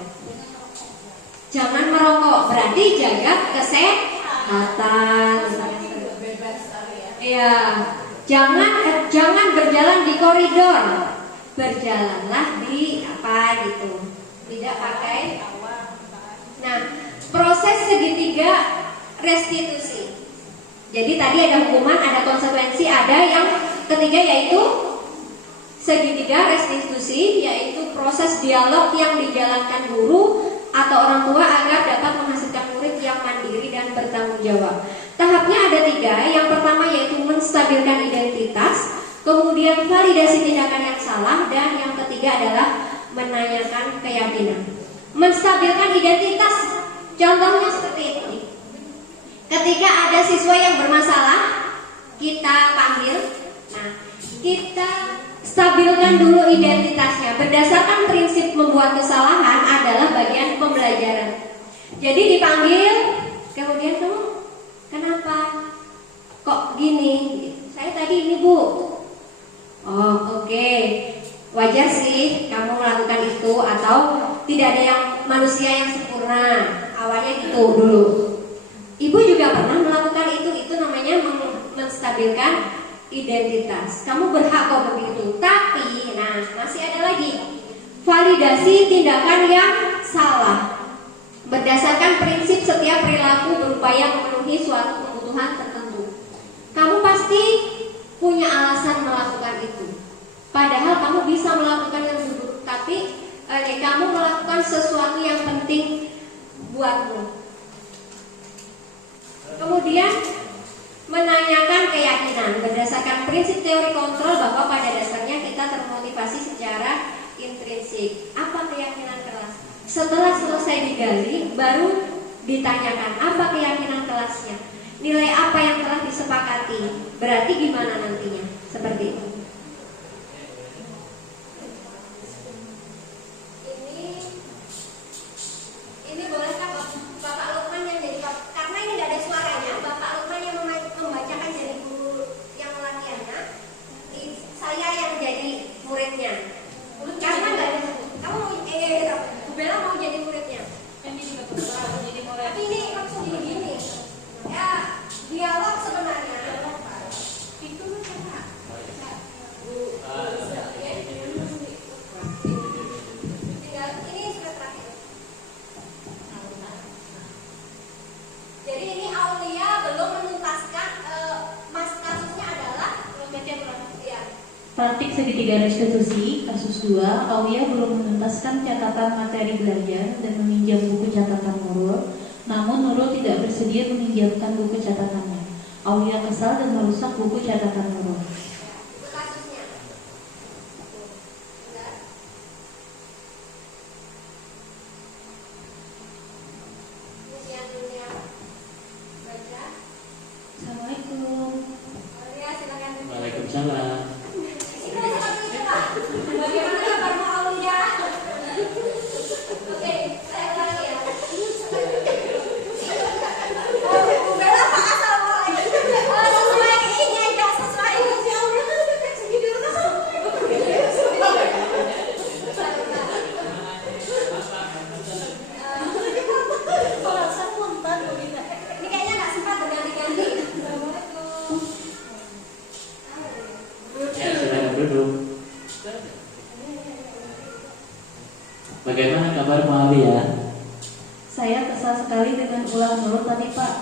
Jangan merokok, berarti jaga kesehatan. Iya, jangan berjalan di koridor, berjalanlah di apa gitu. Tidak pakai. Nah, proses segitiga restitusi. Jadi tadi ada hukuman, ada konsekuensi, ada yang ketiga yaitu segitiga restitusi, yaitu proses dialog yang dijalankan guru atau orang tua agar dapat menghasilkan murid yang mandiri dan bertanggung jawab. Tahapnya ada 3. Yang pertama yaitu menstabilkan identitas, kemudian validasi tindakan yang salah, dan yang ketiga adalah menanyakan keyakinan. Menstabilkan identitas, contohnya seperti ini. Ketika ada siswa yang bermasalah, kita panggil. Nah, kita stabilkan dulu identitasnya. Berdasarkan prinsip membuat kesalahan adalah bagian pembelajaran. Jadi dipanggil, kemudian kamu kenapa? Kok gini? Saya tadi ini Bu. Oh, oke. Wajar sih kamu melakukan itu, atau tidak ada yang manusia yang sempurna. Awalnya gitu dulu. Ibu juga pernah melakukan itu namanya menstabilkan identitas. Kamu berhak kok begitu. Tapi, nah masih ada lagi validasi tindakan yang salah. Berdasarkan prinsip setiap perilaku berupaya memenuhi suatu kebutuhan tertentu. Kamu pasti punya alasan melakukan itu. Padahal kamu bisa melakukan yang buruk, tapi kamu melakukan sesuatu yang penting buatmu. Kemudian menanyakan keyakinan berdasarkan prinsip teori kontrol bahwa pada dasarnya kita termotivasi secara intrinsik. Apa keyakinan kelas? Setelah selesai digali, baru ditanyakan apa keyakinan kelasnya, nilai apa yang telah disepakati. Berarti gimana nantinya? Seperti itu. Ini bolehkah Bapak Lukman yang jadi karena ini tidak ada suaranya, Bapak Lukman yang membacakan jadi guru yang latihannya, saya yang jadi muridnya. Karena nggak ada, kamu mau Bu Bella mau jadi muridnya. Tapi ini langsung gini, ya dialog sebenarnya. Itu apa? Ini sudah terakhir. Jadi ini Aulia belum menuntaskan kasusnya adalah ya. Praktik segitiga restitusi, kasus 2, Aulia belum menuntaskan catatan materi belajar dan meminjam buku catatan Nurul. Namun Nurul tidak bersedia meminjamkan buku catatannya. Aulia kesal dan merusak buku catatan Nurul. Itu kasusnya. Benar? Usia baca. Assalamualaikum. Aulia silakan. Waalaikumsalam. Itu seperti itu Pak. Bagaimana kabarmu Aulia? Oke, saya ulangi ya. Bu Bella Pak, assalamualaikum. Sesuai ini aja, sesuai usia Aulia kan segini dulu kan.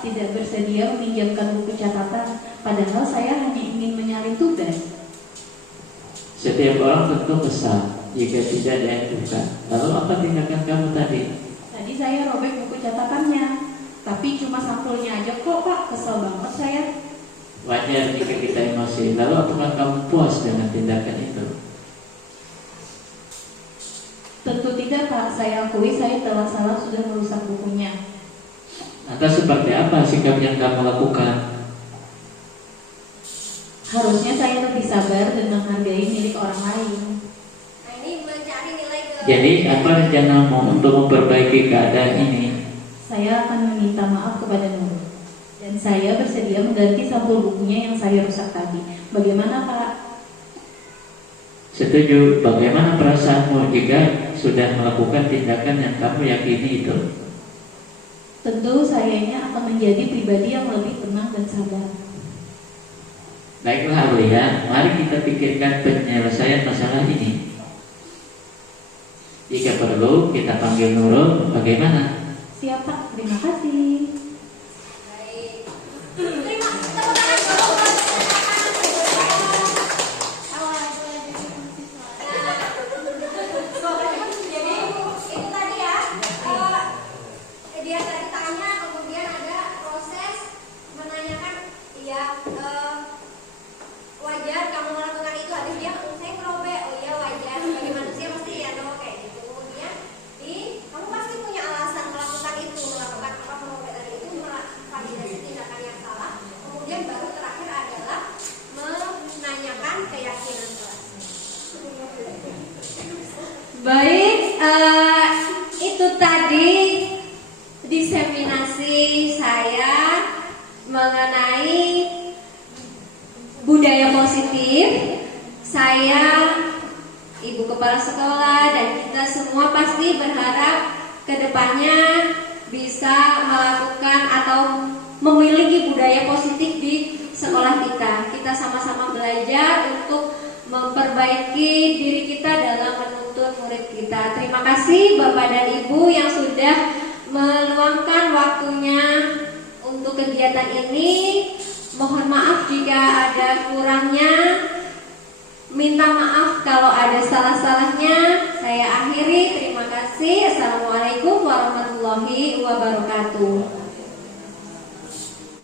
kelas tidak bersedia meminjamkan buku catatan, padahal saya hanya ingin menyalin tugas. Setiap orang tentu kesal jika tidak diajukan. Lalu apa tindakan kamu tadi? Tadi saya robek buku catatannya, tapi cuma sampulnya aja kok Pak, kesel banget saya. Wajar jika kita emosi. Lalu apakah kamu puas dengan tindakan itu? Tentu tidak Pak, saya akui saya telah salah sudah merusak bukunya. Lantas seperti apa sikap yang kamu lakukan? Harusnya saya lebih sabar dan menghargai milik orang lain. Nah, ini mencari nilai ke. Jadi apa rencanamu untuk memperbaiki keadaan ini? Saya akan meminta maaf kepada Nurul, dan saya bersedia mengganti sampul bukunya yang saya rusak tadi. Bagaimana Pak? Setuju. Bagaimana perasaanmu jika sudah melakukan tindakan yang kamu yakini itu? Tentu sayanya akan menjadi pribadi yang lebih tenang dan sabar. Baiklah Aulia, mari kita pikirkan penyelesaian masalah ini. Jika perlu, kita panggil Nurul. Bagaimana? Siap Pak, terima kasih. Baik. Terima tepuk tangan dulu. Jadi itu tadi ya, dia tadi tanya, kemudian ada proses menanyakan, iya wajar kamu melakukan itu, habis dia saya ngerobek, oh iya wajar, sebagai manusia pasti ya dong kayak gitu. Kemudian kamu pasti punya alasan melakukan itu, melakukan apa merobek tadi itu, validasi tindakan yang salah. Kemudian baru terakhir adalah menanyakan keyakinan kelasnya. Baik, itu tadi diseminasi saya mengenai budaya positif. Saya, Ibu Kepala Sekolah, dan kita semua pasti berharap kedepannya bisa melakukan atau memiliki budaya positif di sekolah kita. Kita sama-sama belajar untuk memperbaiki diri kita dalam menuntut murid kita. Terima kasih Bapak dan Ibu yang sudah meluangkan waktunya untuk kegiatan ini. Mohon maaf jika ada kurangnya. Minta maaf kalau ada salah-salahnya. Saya akhiri. Terima kasih.